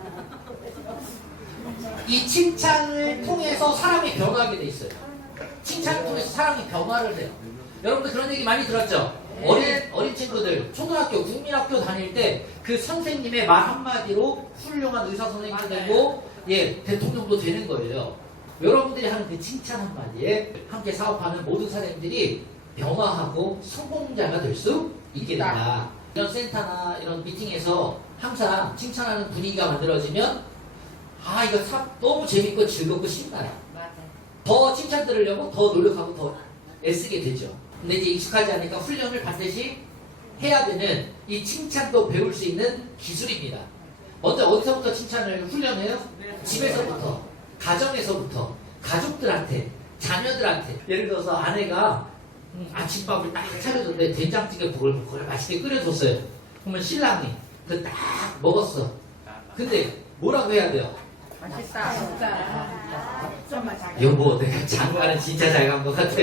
이 칭찬을 통해서 사람이 변화하게 돼 있어요. 칭찬을 통해서 사람이 변화를 해요. 여러분들 그런 얘기 많이 들었죠? 어린 친구들 초등학교, 국민학교 다닐 때 그 선생님의 말 한마디로 훌륭한 의사 선생님도 되고 대통령도 되는 거예요. 여러분들이 하는 그 칭찬 한마디에 함께 사업하는 모든 사장님들이 변화하고 성공자가 될 수 있게 된다. 이런 센터나 이런 미팅에서 항상 칭찬하는 분위기가 만들어지면 아 이거 너무 재밌고 즐겁고 신나요. 맞아요. 더 칭찬 들으려고 더 노력하고 더 애쓰게 되죠. 근데 이제 익숙하지 않으니까 훈련을 반드시 해야 되는 이 칭찬도 배울 수 있는 기술입니다. 먼저 어디서부터 칭찬을 훈련해요? 집에서부터, 가정에서부터, 가족들한테, 자녀들한테. 예를 들어서 아내가 아침밥을 딱 차려줬는데 된장찌개 보글보글 맛있게 끓여줬어요. 그러면 신랑이 그거 딱 먹었어. 근데 뭐라고 해야 돼요? 맛있다. 맛있다. 여보 내가 장가는 진짜 잘 간 것 같아.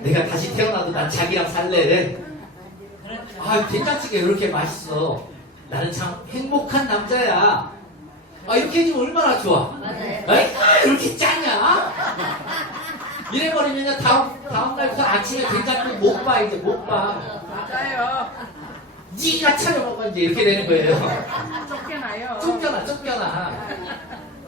내가 다시 태어나도 난 자기랑 살래. 그렇죠. 아 된장찌개 이렇게 맛있어. 나는 참 행복한 남자야. 아 이렇게 해주면 얼마나 좋아. 맞아요. 에이, 이렇게 짜냐? 이래버리면 다음날부터 아침에 된장국 못 봐, 이제 못 봐. 맞아요. 니가 차려 먹어, 이제 이렇게 되는 거예요. 쫓겨나요. 쫓겨나.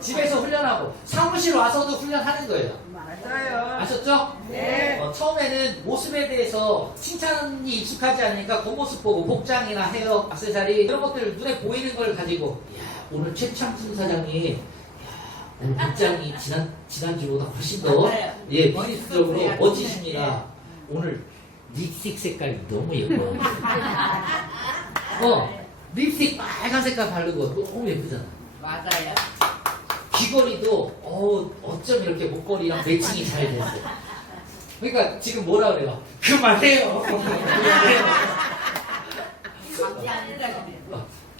집에서 훈련하고, 사무실 와서도 훈련하는 거예요. 맞아요. 아셨죠? 네. 처음에는 모습에 대해서 칭찬이 익숙하지 않으니까 그 모습 보고 복장이나 헤어, 액세서리 이런 것들 눈에 보이는 걸 가지고 야, 오늘 최창순 사장님 오늘 복장이 지난주보다 훨씬 더 맞아요. 예, 비즈니스적으로 머리숱도 멋지십니다. 예. 오늘 립스틱 색깔이 너무 예뻐요. 립스틱 빨간 색깔 바르고 너무 예쁘잖아. 맞아요. 귀걸이도 어쩜 이렇게 목걸이랑 매칭이 잘 됐어. 그러니까 지금 뭐라 그래요? 그만해요.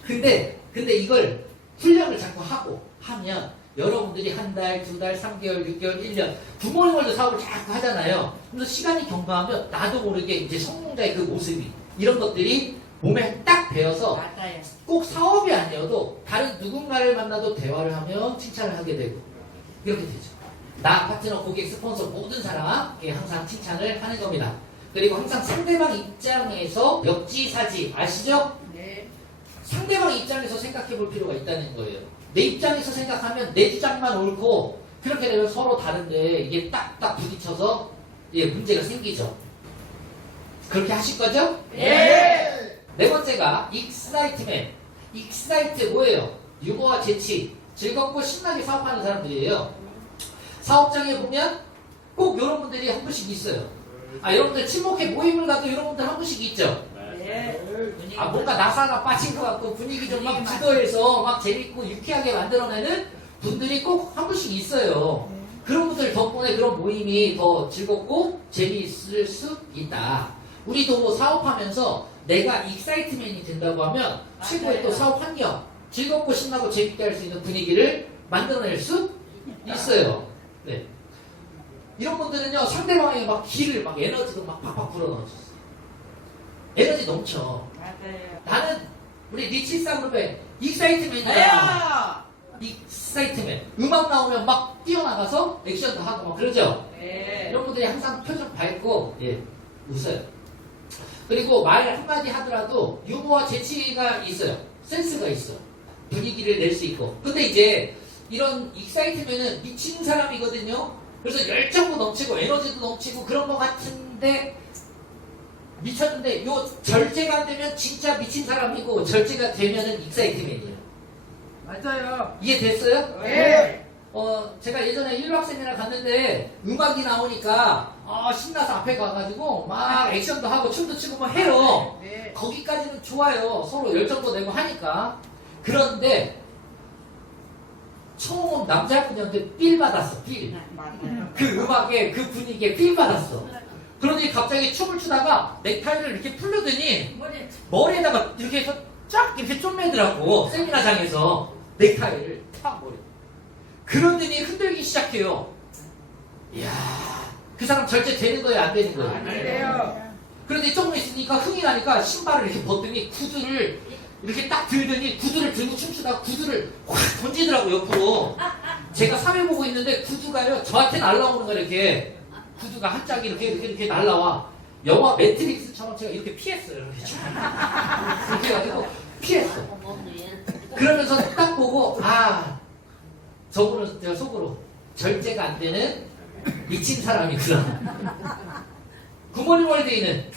근데 이걸 훈련을 자꾸 하고 하면 여러분들이 한 달, 두 달, 3개월, 6개월, 1년 부모님들도 사업을 자꾸 하잖아요. 그래서 시간이 경과하면 나도 모르게 이제 성공자의 그 모습이 이런 것들이 몸에 딱 배어서 맞아요. 꼭 사업이 아니어도 다른 누군가를 만나도 대화를 하면 칭찬을 하게 되고 이렇게 되죠. 나, 파트너, 고객, 스폰서 모든 사람에게 항상 칭찬을 하는 겁니다. 그리고 항상 상대방 입장에서 역지사지 아시죠? 네. 상대방 입장에서 생각해 볼 필요가 있다는 거예요. 내 입장에서 생각하면 내 주장만 옳고 그렇게 되면 서로 다른데 이게 딱딱 부딪혀서 문제가 생기죠. 그렇게 하실 거죠? 네. 네 번째가 익사이트맨. 익사이트 뭐예요? 유머와 재치, 즐겁고 신나게 사업하는 사람들이에요. 사업장에 보면 꼭 이런 분들이 한 분씩 있어요. 여러분들 친목회 모임을 가도 이런 분들 한 분씩 있죠. 네. 뭔가 나사가 빠진 것 같고 분위기 좀 막 주도해서 막 재밌고 유쾌하게 만들어내는 분들이 꼭 한 분씩 있어요. 그런 분들 덕분에 그런 모임이 더 즐겁고 재미있을 수 있다. 우리도 사업하면서 내가 익사이트맨이 된다고 하면 최고의 또 사업 환경, 즐겁고 신나고 재밌게 할 수 있는 분위기를 만들어낼 수 있어요. 네. 이런 분들은요, 상대방에게 막 기를, 막 에너지도 막 팍팍 불어넣어줬어요. 에너지 넘쳐. 맞아요. 나는 우리 리치사 그룹의 익사이트맨이야. 네. 익사이트맨. 음악 나오면 막 뛰어나가서 액션도 하고 막 그러죠. 네. 이런 분들이 항상 표정 밝고 웃어요. 그리고 말 한마디 하더라도 유머와 재치가 있어요. 센스가 있어. 분위기를 낼 수 있고. 근데 이제 이런 익사이트맨은 미친 사람이거든요. 그래서 열정도 넘치고 에너지도 넘치고 그런 것 같은데 미쳤는데 요 절제가 안 되면 진짜 미친 사람이고 절제가 되면은 익사이트맨이에요. 맞아요. 이해됐어요? 네. 제가 예전에 일학생이랑 갔는데 음악이 나오니까 신나서 앞에 가가지고 막 액션도 하고 춤도 추고 막 해요. 네. 거기까지는 좋아요. 서로 열정도 내고 하니까. 그런데 처음 온 남자 한 분이었는데 삘 받았어. 삘. 맞아요. 그 음악에 그 분위기에 삘 받았어. 그러더니 갑자기 춤을 추다가 넥타이를 이렇게 풀려더니 머리에다가 이렇게 해서 쫙 이렇게 쪼매더라고. 세미나장에서 넥타이를 탁 머리. 그러더니 흔들기 시작해요. 이야, 그 사람 절제 되는 거예요, 안 되는 거예요? 안 돼요. 그런데 조금 있으니까 흥이 나니까 신발을 이렇게 벗더니 구두를 이렇게 딱 들더니 구두를 들고 춤추다가 구두를 확 던지더라고 옆으로. 제가 3회 보고 있는데 구두가요 저한테 날라오는 거예요. 이렇게 구두가 한 짝이 이렇게 날라와. 영화 매트릭스처럼 제가 이렇게 피했어요. 이렇게 해가지고 피했어. 그러면서 딱 보고 저분은 제가 속으로 절제가 안 되는 미친 사람이구나. 굿모닝 월드에는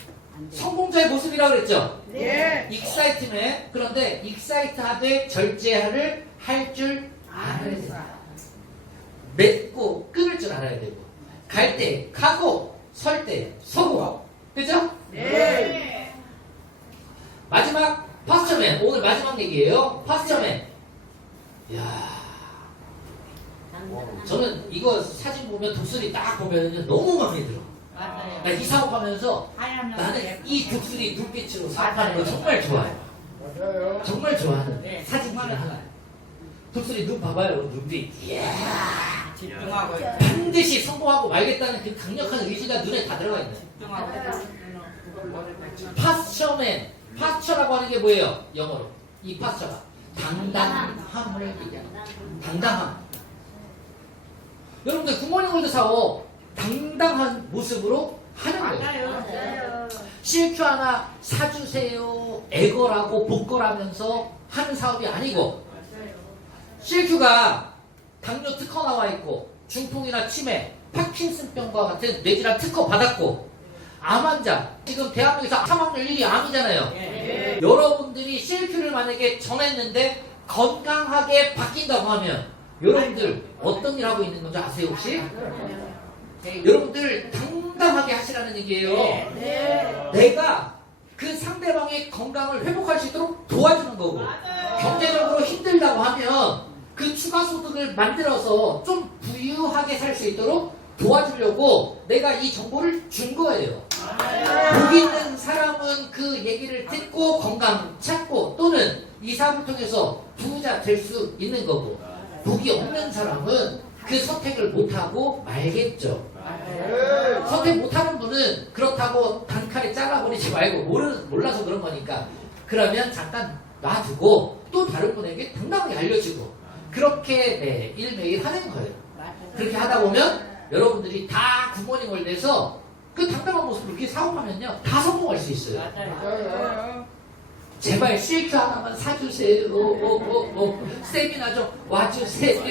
성공자의 모습이라고 그랬죠? 네. 익사이트네. 그런데 익사이트하되 절제를 할 줄 알아야 돼. 맺고 끊을 줄 알아야 되고, 갈 때 가고, 설 때 서고. 그죠? 네. 마지막 파스처맨. 오늘 마지막 얘기예요. 파스처맨. 이야, 저는 이거 사진 보면 독수리 딱 보면요 너무 마음에 들어. 맞아요. 나 이 사업하면서 하얀 나는 이 독수리 눈빛으로 사업하는 거 정말 좋아해요. 맞아요. 정말 좋아하는 네, 사진 중에 하나. 독수리 눈 봐봐요. 눈빛. 이야. 집중하고 있어. 반드시 성공하고 말겠다는 그 강력한 의지가 눈에 다 들어가 있네. 집중하고 있어. 파스처맨. 파스처라고 하는 게 뭐예요? 영어로. 이 파스처가 당당함을 얘기합니다. 당당함. 여러분들 굿모닝 월드 사업 당당한 모습으로 하는 거예요. 맞아요. CQ 하나 사주세요, 애걸하고 복걸하면서 하는 사업이 아니고, CQ가 당뇨 특허 나와 있고, 중풍이나 치매, 파킨슨병과 같은 뇌질환 특허 받았고, 암 환자, 지금 대한민국에서 사망률 1위 암이잖아요. 예. 여러분들이 CQ를 만약에 정했는데 건강하게 바뀐다고 하면 여러분들 어떤 일 하고 있는 건지 아세요 혹시? 여러분들 당당하게 하시라는 얘기예요. 네. 내가 그 상대방의 건강을 회복할 수 있도록 도와주는 거고, 경제적으로 힘들다고 하면 그 추가 소득을 만들어서 좀 부유하게 살 수 있도록 도와주려고 내가 이 정보를 준 거예요. 복 있는 사람은 그 얘기를 듣고 건강 찾고, 또는 이 사업을 통해서 부자 될 수 있는 거고, 복이 없는 사람은 그 선택을 못하고 말겠죠. 선택 못하는 분은 그렇다고 단칼에 잘라버리지 말고, 몰라서 그런 거니까 그러면 잠깐 놔두고 또 다른 분에게 당당하게 알려주고, 그렇게 매일매일 하는 거예요. 그렇게 하다 보면 여러분들이 다 굿모닝 월드에서 그 당당한 모습으로 이렇게 사업하면요 다 성공할 수 있어요. 맞아요. 제발 CQ 하나만 사주세요. 세미나 좀 와주세요.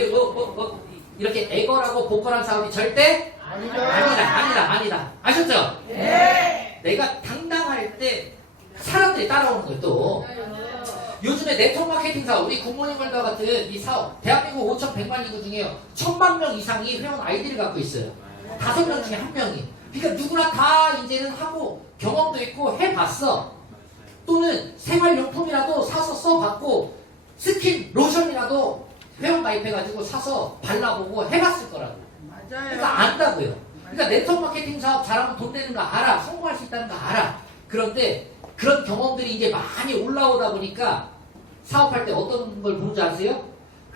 이렇게 애걸하고 복걸한 사업이 절대 아니다. 아셨죠? 네. 내가 당당할 때 사람들이 따라오는 거예요. 또 요즘에 네트워크 마케팅 사업, 우리 굿모닝 월드와 같은 이 사업, 대한민국 5,100만 인구 중에요 1,000만 명 이상이 회원 아이디를 갖고 있어요. 5명 중에 1명이. 그러니까 누구나 다 이제는 하고 경험도 있고 해봤어. 또는 생활용품이라도 사서 써봤고, 스킨, 로션이라도 회원 가입해가지고 사서 발라보고 해봤을 거라고. 그러니까 맞아요. 안다고요. 그러니까 네트워크 마케팅 사업 잘하면 돈 되는 거 알아. 성공할 수 있다는 거 알아. 그런데 그런 경험들이 이제 많이 올라오다 보니까 사업할 때 어떤 걸 보는지 아세요?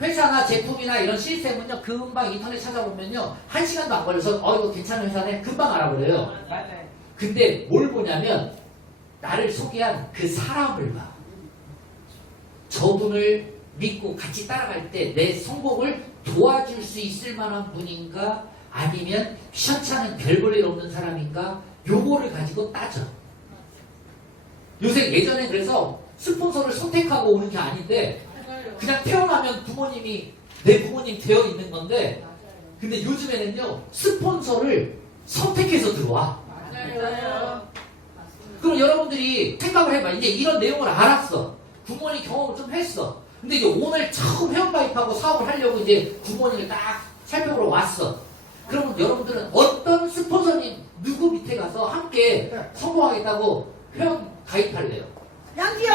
회사나 제품이나 이런 시스템은요, 금방 인터넷 찾아보면요 1시간도 안 걸려서 이거 괜찮은 회사네 금방 알아버려요. 맞아요. 근데 뭘 보냐면 나를 소개한 그 사람을 봐. 저분을 믿고 같이 따라갈 때 내 성공을 도와줄 수 있을 만한 분인가, 아니면 시원찮은 별 볼 일 없는 사람인가, 요거를 가지고 따져. 요새 예전에 그래서 스폰서를 선택하고 오는 게 아닌데 그냥 태어나면 부모님이 내 부모님 되어 있는 건데, 근데 요즘에는요 스폰서를 선택해서 들어와. 맞아요. 그럼 여러분들이 생각을 해봐. 이제 이런 내용을 알았어. 굿모닝 경험을 좀 했어. 근데 이제 오늘 처음 회원가입하고 사업을 하려고 이제 굿모닝을 딱 살펴보러 왔어. 그러면 여러분들은 어떤 스폰서님 누구 밑에 가서 함께 성공하겠다고 회원 가입할래요? 양지요.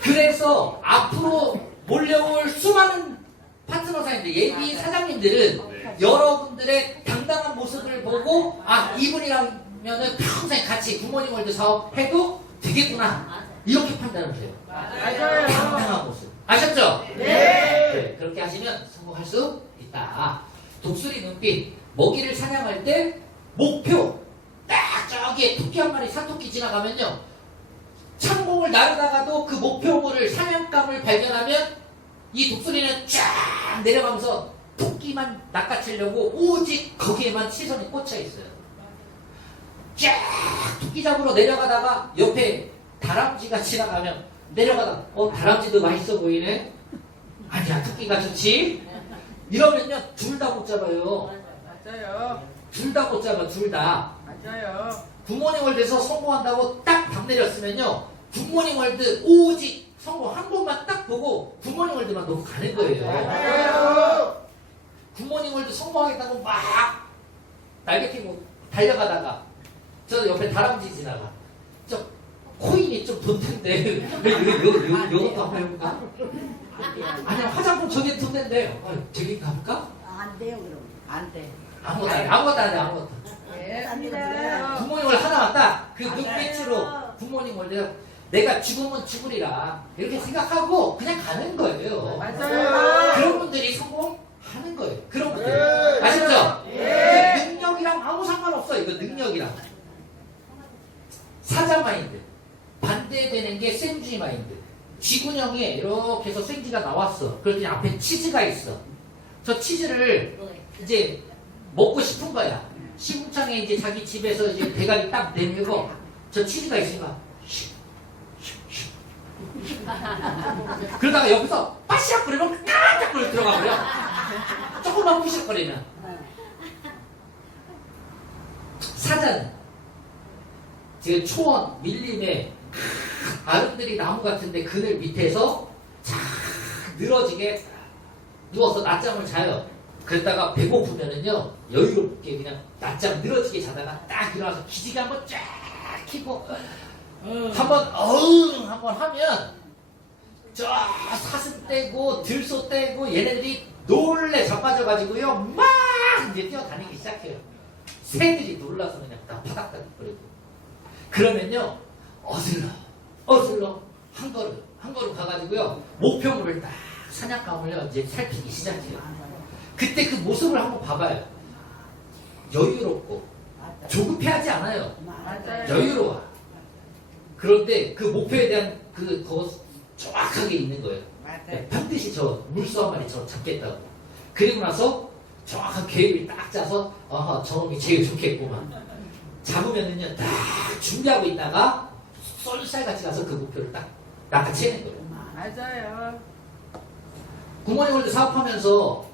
그래서 앞으로 몰려올 수많은 파트너사님들, 예비 사장님들은 여러분들의 당당한 모습을 보고, 이분이라면은 평생 같이 굿모닝 월드 사업 해도 되겠구나, 이렇게 판단을 해요. 맞아요. 당당한 모습. 아셨죠? 네. 그렇게 하시면 성공할 수 있다. 독수리 눈빛, 먹이를 사냥할 때 목표, 딱 저기에 토끼 한 마리, 사토끼 지나가면요 창공을 나르다가도 그 목표물을, 사냥감을 발견하면 이 독수리는 쫙 내려가면서 토끼만 낚아채려고 오직 거기에만 시선이 꽂혀 있어요. 쫙 토끼 잡으러 내려가다가 옆에 다람쥐가 지나가면 내려가다가 다람쥐도 맛있어 보이네? 아니야, 토끼가 좋지? 이러면요 둘 다 못 잡아요. 맞아요. 둘 다 못 잡아, 둘 다. 맞아요. 굿모닝 월드에서 성공한다고 딱 답 내렸으면요. 굿모닝 월드 오직 성공 한 번만 딱 보고 굿모닝 월드만 놓고 가는 거예요. 맞아요. 굿모닝 월드 성공하겠다고 막 날개 피고 달려가다가 저 옆에 다람쥐 지나가. 저 코인이 좀 돈 텐데 요것도 한번 해볼까? 아니야 화장품 저기 돈 텐데 저기 가볼까? 안 돼요, 그럼. 안 돼. 아무것도 안 해. 아무것도 안 해. 아무것도. 네. 맞습니다. 굿모닝 월드 하나만 딱 그 눈빛으로 굿모닝 월드 내가 죽으면 죽으리라 이렇게 생각하고 그냥 가는 거예요. 맞아요. 그런 분들이 성공하는 거예요. 그런 분들. 네. 아시죠? 네. 이거 능력이랑 아무 상관없어요. 이거 능력이랑. 사자 마인드. 반대되는 게 생쥐 마인드. 쥐군형에 이렇게 해서 생쥐가 나왔어. 그랬더니 앞에 치즈가 있어. 저 치즈를 이제 먹고 싶은 거야. 시궁창에 이제 자기 집에서 이제 대가리 딱 내밀고 저 치즈가 있으니까 그러다가 여기서 빠시락 거리면 깜짝 거리 들어가 버려. 조금만 푸시락거리면. 사자는 지금 초원 밀림에 아름드리 나무 같은데 그늘 밑에서 쫙 늘어지게 누워서 낮잠을 자요. 그랬다가 배고프면은요 여유롭게 그냥 낮잠 늘어지게 자다가 딱 일어나서 기지개 한번 쫙 켜고 한번 한번 하면 저 사슴 떼고 들소 떼고 얘네들이 놀래 자빠져가지고요 막 이제 뛰어다니기 시작해요. 새들이 놀라서 그냥 다 파닥파닥거리고 그러면요 어슬러 한 걸음 가가지고요 목표물을 딱 사냥감을요 이제 살피기 시작해요. 그때 그 모습을 한번 봐봐요. 여유롭고 조급해하지 않아요. 맞아요. 여유로워. 그런데 그 목표에 대한 그거 정확하게 있는 거예요. 맞아요. 반드시 저 물소 한 마리 저 잡겠다고. 그리고 나서 정확한 계획을 딱 짜서 저놈이 제일 좋겠구만. 잡으면은요 딱 준비하고 있다가 쏠살같이 가서 그 목표를 딱 낚아채는 거예요. 맞아요. 굿모닝 월드 사업하면서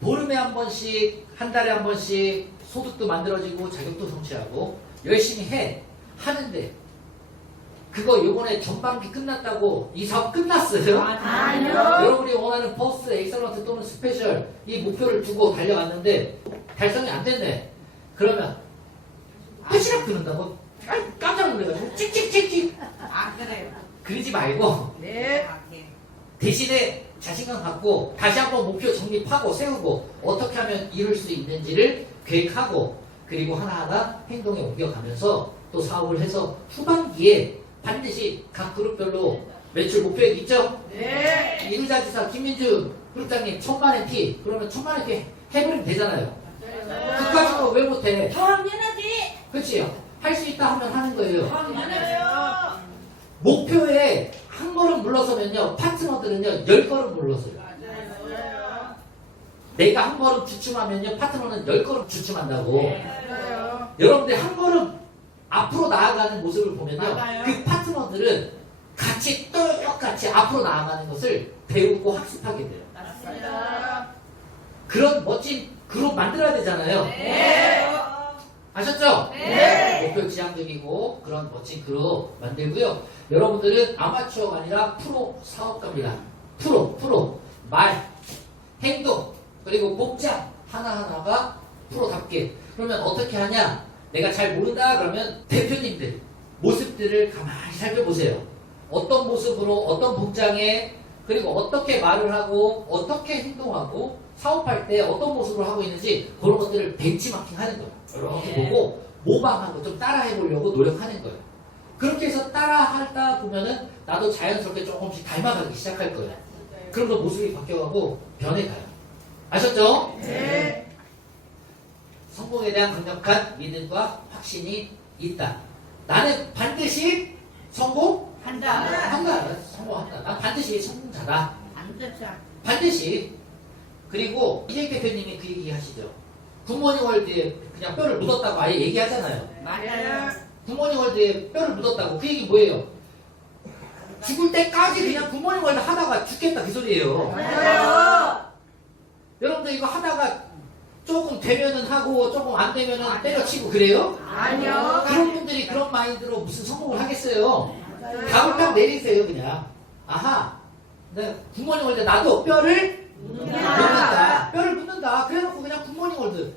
보름에 한 번씩 한 달에 한 번씩 소득도 만들어지고 자격도 성취하고 열심히 하는데 그거 요번에 전반기 끝났다고 이 사업 끝났어요? 아니요. 여러분이 원하는 버스, 엑셀런트 또는 스페셜 이 목표를 두고 달려갔는데 달성이 안 됐네. 그러면 빠시락 그런다고 깜짝 놀래가지고 찍찍찍찍 안 그래요. 그러지 말고 네. 대신에 자신감 갖고 다시 한번 목표 정립하고 세우고 어떻게 하면 이룰 수 있는지를 계획하고 그리고 하나하나 행동에 옮겨가면서 또 사업을 해서 후반기에 반드시 각 그룹별로 매출 목표액 있죠? 네. 이루자지사 김민주 그룹장님 1000만 NT 그러면 1000만 NT 해버리면 되잖아요. 그까짓 거 왜 못해? 당연하지. 그치요? 할 수 있다 하면 하는 거예요. 당연해요. 목표에 한 걸음 물러서면요 파트너들은요 10걸음 물러서요. 맞아요. 내가 한 걸음 주춤하면요 파트너는 10걸음 주춤한다고. 맞아요. 여러분들 한 걸음 앞으로 나아가는 모습을 보면요 맞아요. 그 파트너들은 같이 똑같이 앞으로 나아가는 것을 배우고 학습하게 돼요. 맞습니다. 그런 멋진 그룹 만들어야 되잖아요. 네. 아셨죠? 네. 목표 지향적이고 그런 멋진 그룹 만들고요. 여러분들은 아마추어가 아니라 프로 사업가입니다. 프로 말, 행동 그리고 복장 하나하나가 프로답게. 그러면 어떻게 하냐? 내가 잘 모른다 그러면 대표님들 모습들을 가만히 살펴보세요. 어떤 모습으로 어떤 복장에 그리고 어떻게 말을 하고 어떻게 행동하고 사업할 때 어떤 모습을 하고 있는지 그런 것들을 벤치마킹 하는 거예요. 이렇게 보고 모방하고 좀 따라해 보려고 노력하는 거예요. 그렇게 해서 따라하다 보면은 나도 자연스럽게 조금씩 닮아가기 시작할 거예요. 그러면서 모습이 바뀌어가고 변해가요. 아셨죠? 네. 성공에 대한 강력한 믿음과 확신이 있다. 나는 반드시 성공한다. 성공한다. 난 반드시 성공자다. 안 됐어. 반드시. 그리고 이재익 대표님이 그 얘기 하시죠. 굿모닝 월드에 그냥 뼈를 묻었다고 아예 얘기하잖아요. 맞아요. 굿모닝 월드에 뼈를 묻었다고 그 얘기 뭐예요? 죽을 때까지 그냥 굿모닝 월드 하다가 죽겠다 그 소리예요. 맞아요. 여러분들 이거 하다가 조금 되면은 하고 조금 안 되면은 때려치고 그래요? 아니요. 그런 분들이 그런 마인드로 무슨 성공을 하겠어요? 답을 딱 내리세요 그냥. 아하, 네, 굿모닝 월드 나도 뼈를 묻는다. 뼈를 묻는다. 그래놓고 그냥 굿모닝 월드.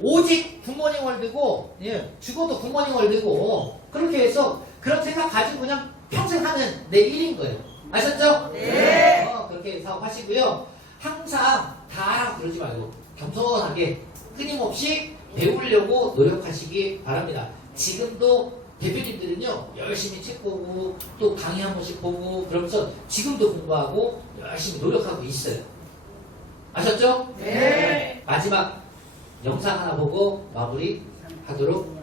오직 굿모닝 월드고, 예, 죽어도 굿모닝 월드고, 그렇게 해서 그런 생각 가지고 그냥 평생 하는 내 일인 거예요. 아셨죠? 네. 그렇게 사업하시고요. 항상 다 하라고 그러지 말고 겸손하게 끊임없이 배우려고 노력하시기 바랍니다. 지금도 대표님들은요, 열심히 책 보고 또 강의 한 번씩 보고 그러면서 지금도 공부하고 열심히 노력하고 있어요. 아셨죠? 네. 마지막 영상 하나 보고 마무리 하도록 하겠습니다.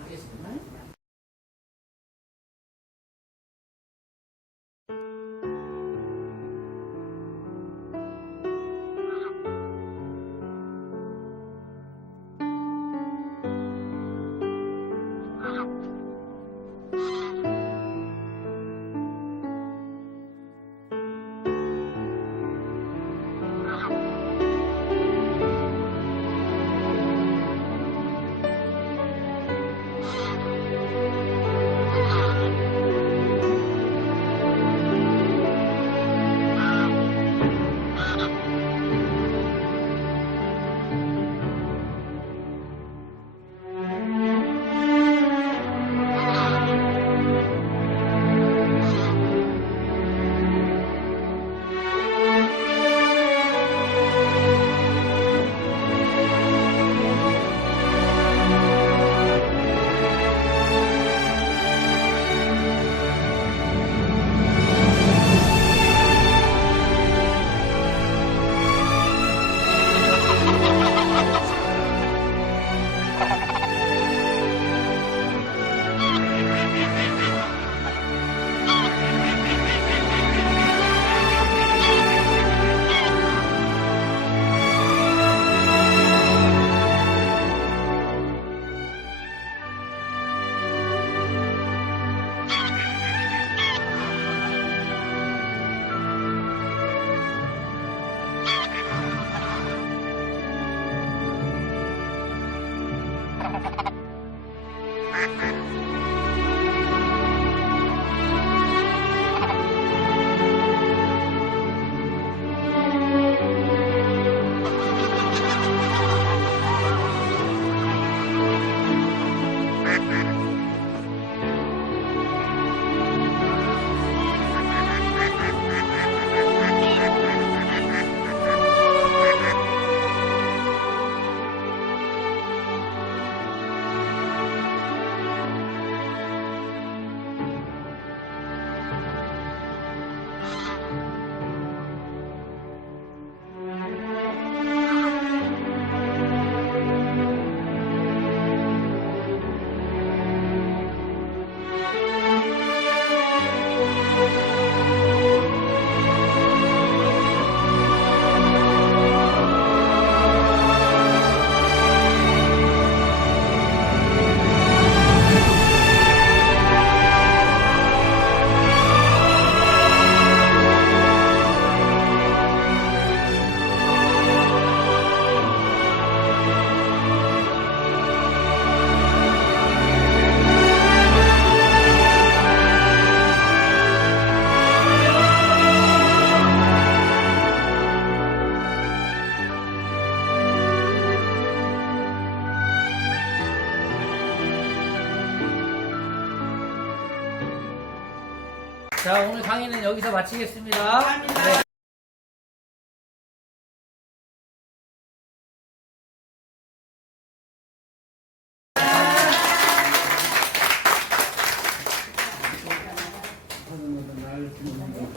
자, 오늘 강의는 여기서 마치겠습니다. 감사합니다.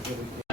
네.